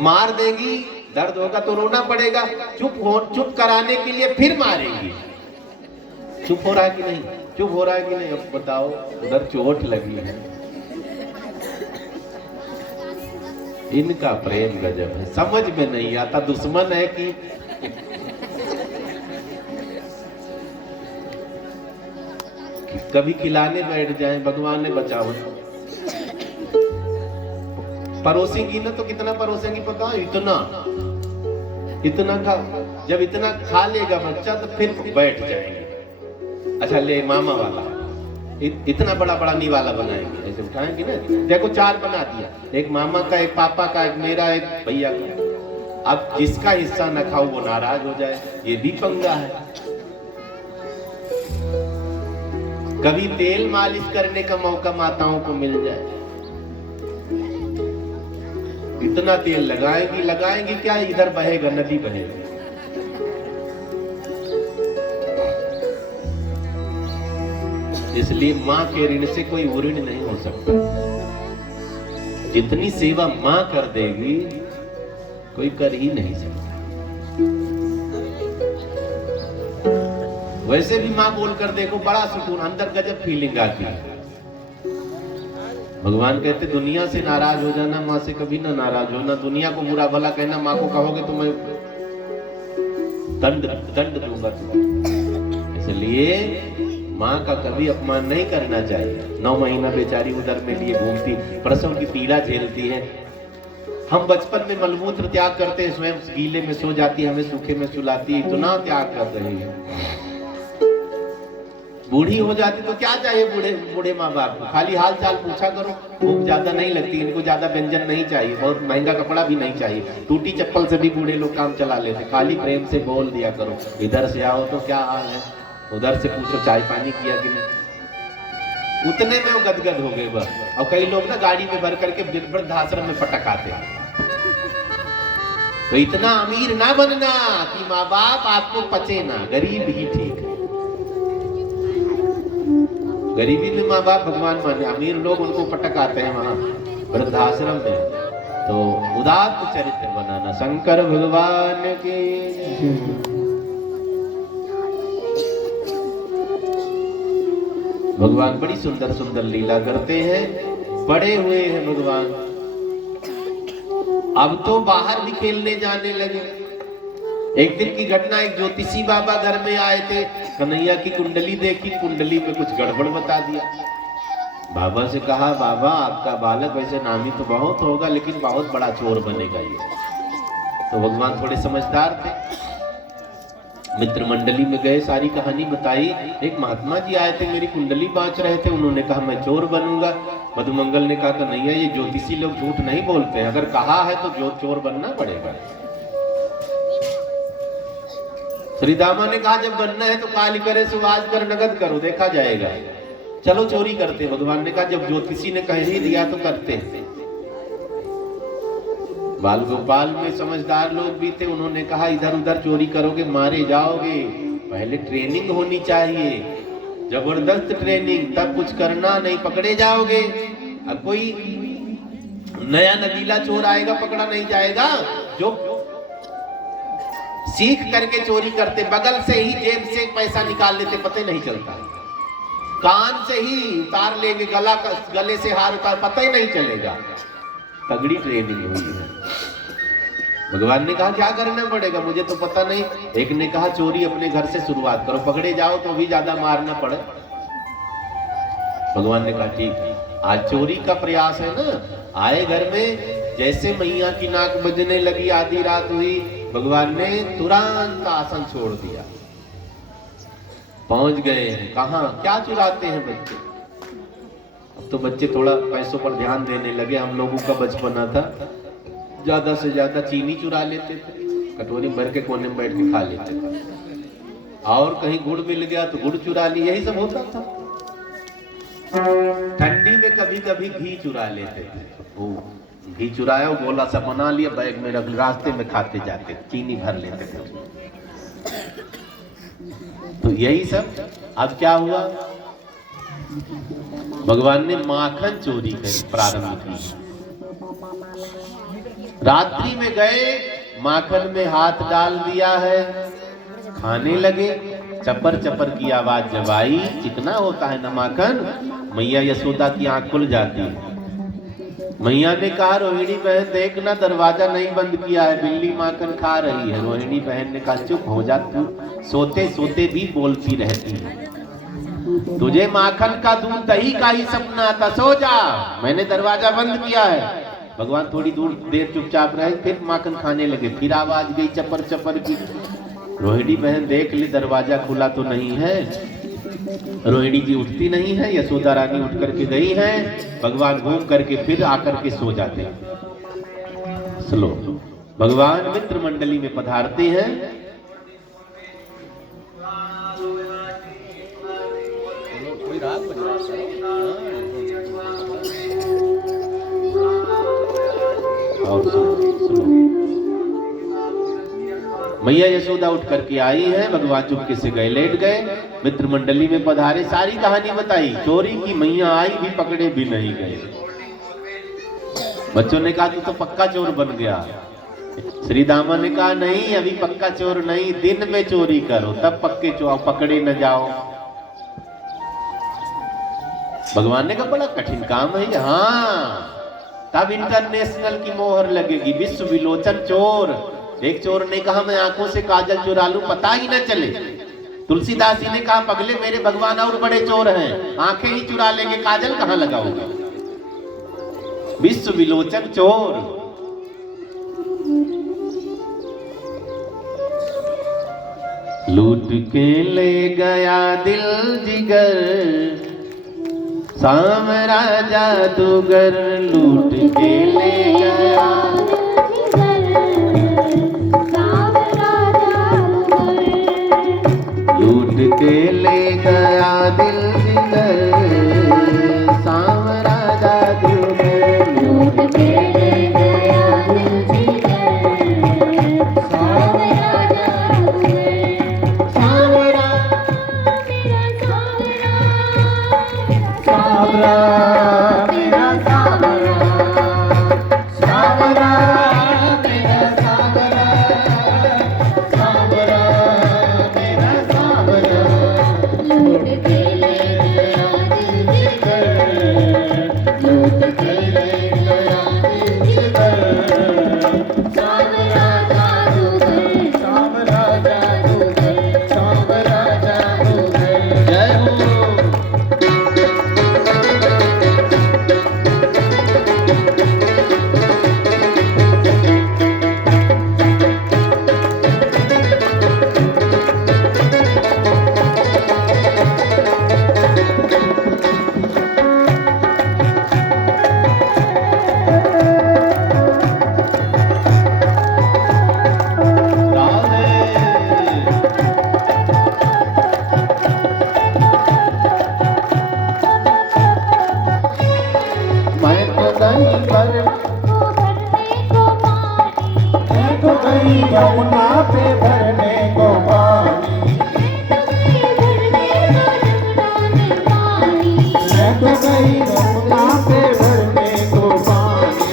मार देगी, दर्द होगा तो रोना पड़ेगा, चुप कराने के लिए फिर मारेगी। चुप हो रहा है कि नहीं? चुप हो रहा है कि नहीं? अब बताओ, उधर चोट लगी है। इनका प्रेम गजब है, समझ में नहीं आता दुश्मन है कि कभी खिलाने बैठ जाए, भगवान ने बचाओ। परोसेंगी ना तो कितना परोसेंगी पता है? इतना खा, जब इतना खा लेगा बच्चा तो फिर बैठ जाएंगे। अच्छा ले मामा वाला, इतना बड़ा बड़ा निवाला बनाएंगे, ऐसे उठाएंगे ना, देखो 4 बना दिया, एक मामा का, एक पापा का, एक मेरा, एक भैया का। अब जिसका हिस्सा न खाओ वो नाराज हो जाए, ये भी पंगा है। कभी तेल मालिश करने का मौका माताओं को मिल जाए, इतना तेल लगाएंगी क्या, इधर बहेगा, नदी बहेगा। इसलिए माँ के ऋण से कोई ऋण नहीं हो सकता। जितनी सेवा माँ कर देगी कोई कर ही नहीं सकता। वैसे भी माँ बोलकर देखो, बड़ा सुकून, अंदर गजब फीलिंग आती है। भगवान कहते दुनिया से नाराज हो जाना, माँ से कभी ना नाराज होना। दुनिया को बुरा भला कहना, माँ को कहोगे तो मैं दंड दूंगा तुम्हें। इसलिए माँ का कभी अपमान नहीं करना चाहिए। 9 महीना बेचारी उदर में लिए घूमती, प्रसव की पीड़ा झेलती है। हम बचपन में मलमूत्र त्याग करते हैं, स्वयं गीले में सो जाती है, हमें सूखे में सुलाती है, इतना त्याग कर रही है। बूढ़ी हो जाती तो क्या चाहिए बूढ़े माँ बाप को? खाली हाल चाल पूछा करो, भूख ज्यादा नहीं लगती, इनको ज्यादा व्यंजन नहीं चाहिए, बहुत महंगा कपड़ा भी नहीं चाहिए, टूटी चप्पल से भी बूढ़े लोग काम चला लेते। खाली प्रेम से बोल दिया करो, इधर से आओ तो क्या हाल है, उधर से पूछो चाय पानी किया कि नहीं। उतने में वो गदगद हो गए बस। और कई लोग ना गाड़ी में भर करके वृद्धाश्रम में पटक आते हैं। तो इतना अमीर ना बनना कि माँ बाप आपको पचे ना, गरीब ही ठीक है। गरीबी में माँ बाप भगवान माने, अमीर लोग उनको पटक आते हैं वहां वृद्धाश्रम में। तो उदात्त चरित्र बनाना। शंकर भगवान की। भगवान बड़ी सुंदर सुंदर लीला करते हैं, बड़े हुए हैं भगवान। अब तो बाहर भी खेलने जाने लगे। एक दिन की घटना, एक ज्योतिषी बाबा घर में आए थे, कन्हैया की कुंडली देखी, कुंडली में कुछ गड़बड़ बता दिया। बाबा से कहा, बाबा आपका बालक वैसे नामी तो बहुत होगा लेकिन बहुत बड़ा चोर बनेगा ये। तो भगवान थोड़े समझदार थे, मित्र मंडली में गए, सारी कहानी बताई। एक महात्मा जी आए थे, मेरी कुंडली बांच रहे थे, उन्होंने कहा मैं चोर बनूंगा। मधुमंगल ने कहा कन्हैया ये ज्योतिषी लोग झूठ नहीं बोलते हैं, अगर कहा है तो जो चोर बनना पड़ेगा। श्री दामा ने कहा जब बनना है तो काली करे सुवाज कर नगद करो, देखा जाएगा, चलो चोरी करते। भगवान ने कहा जब ज्योतिषी ने कह ही दिया तो करते हैं। बाल गोपाल में समझदार लोग भी थे, उन्होंने कहा इधर उधर चोरी करोगे मारे जाओगे, पहले ट्रेनिंग होनी चाहिए, जबरदस्त ट्रेनिंग, तब कुछ करना नहीं, पकड़े जाओगे। अब कोई नया नगीला चोर आएगा पकड़ा नहीं जाएगा। जो सीख करके चोरी करते, बगल से ही जेब से पैसा निकाल लेते, पता ही नहीं चलता, कान से ही उतार लेंगे, गले से हार उतार, पता ही नहीं चलेगा। तगड़ी ट्रेनिंग हुई है। भगवान ने कहा क्या करना पड़ेगा, मुझे तो पता नहीं। एक ने कहा चोरी अपने घर से शुरुआत करो, पकड़े जाओ तो भी ज्यादा मारना पड़े। भगवान ने कहा ठीक, आज चोरी का प्रयास है ना। आए घर में, जैसे मैया की नाक बजने लगी, आधी रात हुई, भगवान ने तुरंत आसन छोड़ दिया। पहुंच गए हैं, कहा क्या चुराते हैं बच्चे। अब तो बच्चे थोड़ा पैसों पर ध्यान देने लगे। हम लोगों का बचपना था, ज्यादा से ज्यादा चीनी चुरा लेते थे, कटोरी भर के कोने में बैठ के खा लेते थे, और कहीं गुड़ मिल गया तो गुड़ चुरा लिया, यही सब होता था। ठंडी में कभी कभी घी चुरा लेते थे, वो घी चुराया, वो गोला सा बना लिया, बैग में रख, रास्ते में खाते जाते, चीनी भर लेते थे। तो यही सब। अब क्या हुआ, भगवान ने माखन चोरी कर प्रारंभ की। रात्रि में गए, माखन में हाथ डाल दिया है, खाने लगे। चपर चपर की आवाज जब आई, चिकना होता है ना माखन, मैया यशोदा की आंख खुल जाती है। मैया ने कहा, रोहिणी बहन देखना, दरवाजा नहीं बंद किया है, बिल्ली माखन खा रही है। रोहिणी बहन ने कहा, चुप हो जा, तू सोते सोते भी बोलती रहती है। तुझे माखन का दूध दही का ही सपना आता, सो जा, मैंने दरवाजा बंद किया है। भगवान थोड़ी दूर देर चुपचाप रहे, फिर माखन खाने लगे। फिर आवाज गई चपर चपर की। रोहिणी बहन देख ली, दरवाजा खुला तो नहीं है। रोहिणी जी उठती नहीं है, यशोदा रानी उठ करके गई है। भगवान घूम करके फिर आकर के सो जाते हैं। स्लो भगवान मित्र मंडली में पधारते हैं। और सुनो, मैया यशोदा उठ करके आई है। भगवान चुपके से गए, लेट गए। मित्र मंडली में पधारे, सारी कहानी बताई। चोरी की मैया आई भी, पकड़े भी नहीं गए। बच्चों ने कहा, तू तो पक्का चोर बन गया। श्री दामा ने कहा, नहीं, अभी पक्का चोर नहीं, दिन में चोरी करो तब पक्के चोर, पकड़े न जाओ। भगवान ने कहा, बड़ा कठिन काम है। हाँ, तब इंटरनेशनल की मोहर लगेगी, विश्व विलोचन चोर। एक चोर ने कहा, मैं आंखों से काजल चुरा लूं, पता ही न चले। तुलसीदास जी ने कहा, पगले मेरे भगवान और बड़े चोर हैं, आंखें ही चुरा लेंगे, काजल कहां लगाओगे। विश्व विलोचन चोर। लूट के ले गया दिल जिगर, सामरा जादूगर, लूट के ले गया। लूट के ले गया दिल जिगर, सामरा जादूगर, लूट के ले गया दिल जिगर, सामरा जादूगर। सामरा मेरा सामरा, सामरा मेरा सामरा, सामरा मेरा सामरा, सामरा मेरा सामरा। लूट के ले गया दिल जिगर, लूट के ले गया दिल जिगर, सामरा जादूगर, सामरा जादूगर, सामरा जादूगर। जय हो। यमुना पे भरने को पानी, मैं तो गई यमुना पे भरने को पानी।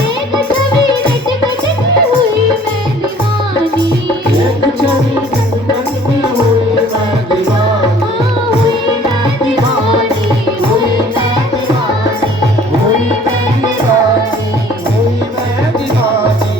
एक छवि रटती हुई मैं दीवानी, एक छवि रटती हुई मैं दीवानी, हुई मैं दीवानी, हुई मैं दीवानी, हुई मैं दीवानी, हुई मैं दीवानी।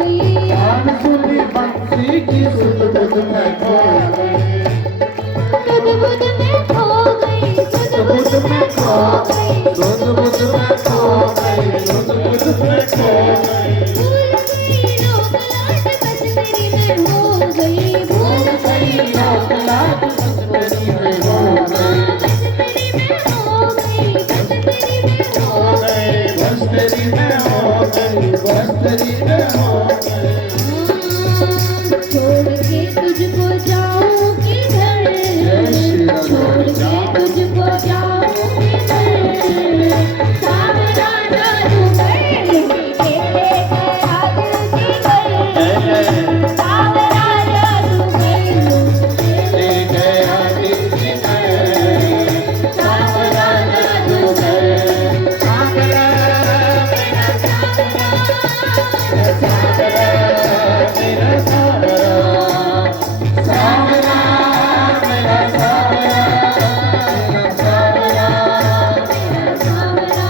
गई कान सुनी बंसी की सुध बुध में खो गई, सुध बुध में खो गई, सुध बुध में खो गई, सुध बुध में खो गई, सुध बुध में खो गई। भूल गई लोक लाट बस मेरी में हो गई, भूल गई लोक लाट बस मेरी में हो गई, बस मेरी में हो गई, बस मेरी में हो गई। बस तेरी में हो गई, बस तेरी में हो गई। छोड़ के तुझको जाऊं किधर, छोड़ के तुझको जाऊं किधर, सावरा जादूगर लेके गया दिल की घर, सावरा जादूगर ले गया दिल की घर, सावरा जादूगर, सावरा मेरा सावरा, मेरा सावरा, सावरा मेरा सावरा, मेरा सावरा।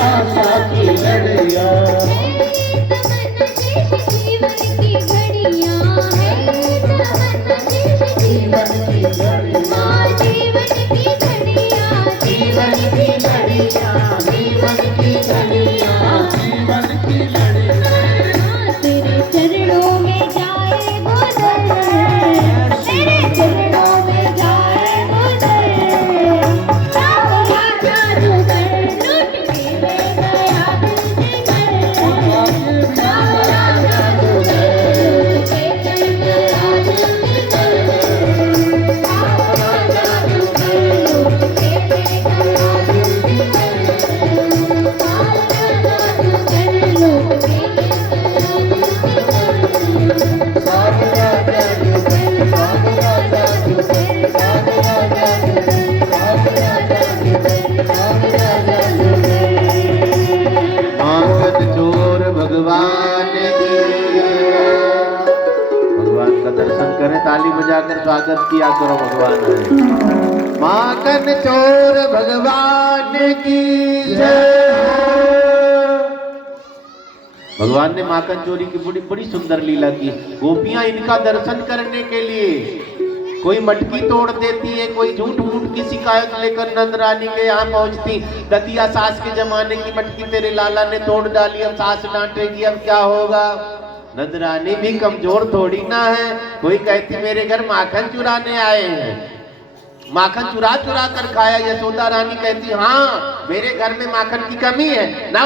आशा की लड़ियां, जीवन की लड़ियां, जीवन की लड़ियां, जीवन की लड़ियां। तेरे चरणों में जाए गुजर, तेरे चरणों में जाए गुजर, सावरा जादूगर लूट के ले गया दिल की घर, सावरा जादूगर लूट के ले गया दिल की घर, सावरा जादूगर लूट के ले गया दिल की घर, सावरा जादूगर लूट के ले गया सावरा जादूगर, सावरा जादूगर, सावरा जादूगर, सावरा जादूगर, सावरा जादूगर। माखन चोर भगवान की। भगवान का दर्शन करें, ताली बजाकर स्वागत किया करो भगवान का। माखन चोर भगवान की जय। भगवान ने माखन चोरी की बड़ी बड़ी सुंदर लीला की। गोपियां इनका दर्शन करने के लिए कोई मटकी तोड़ देती है, कोई झूठ मूठ की शिकायत लेकर नंद रानी के यहाँ पहुंचती। दतिया सास के जमाने की मटकी तेरे लाला ने तोड़ डाली, अब सास डांटेगी, अब क्या होगा। नंद रानी भी कमजोर थोड़ी ना है। कोई कहती मेरे घर माखन चुराने आए हैं, माखन चुरा चुरा कर खाया। यशोदा रानी कहती हाँ मेरे घर में माखन की कमी है ना।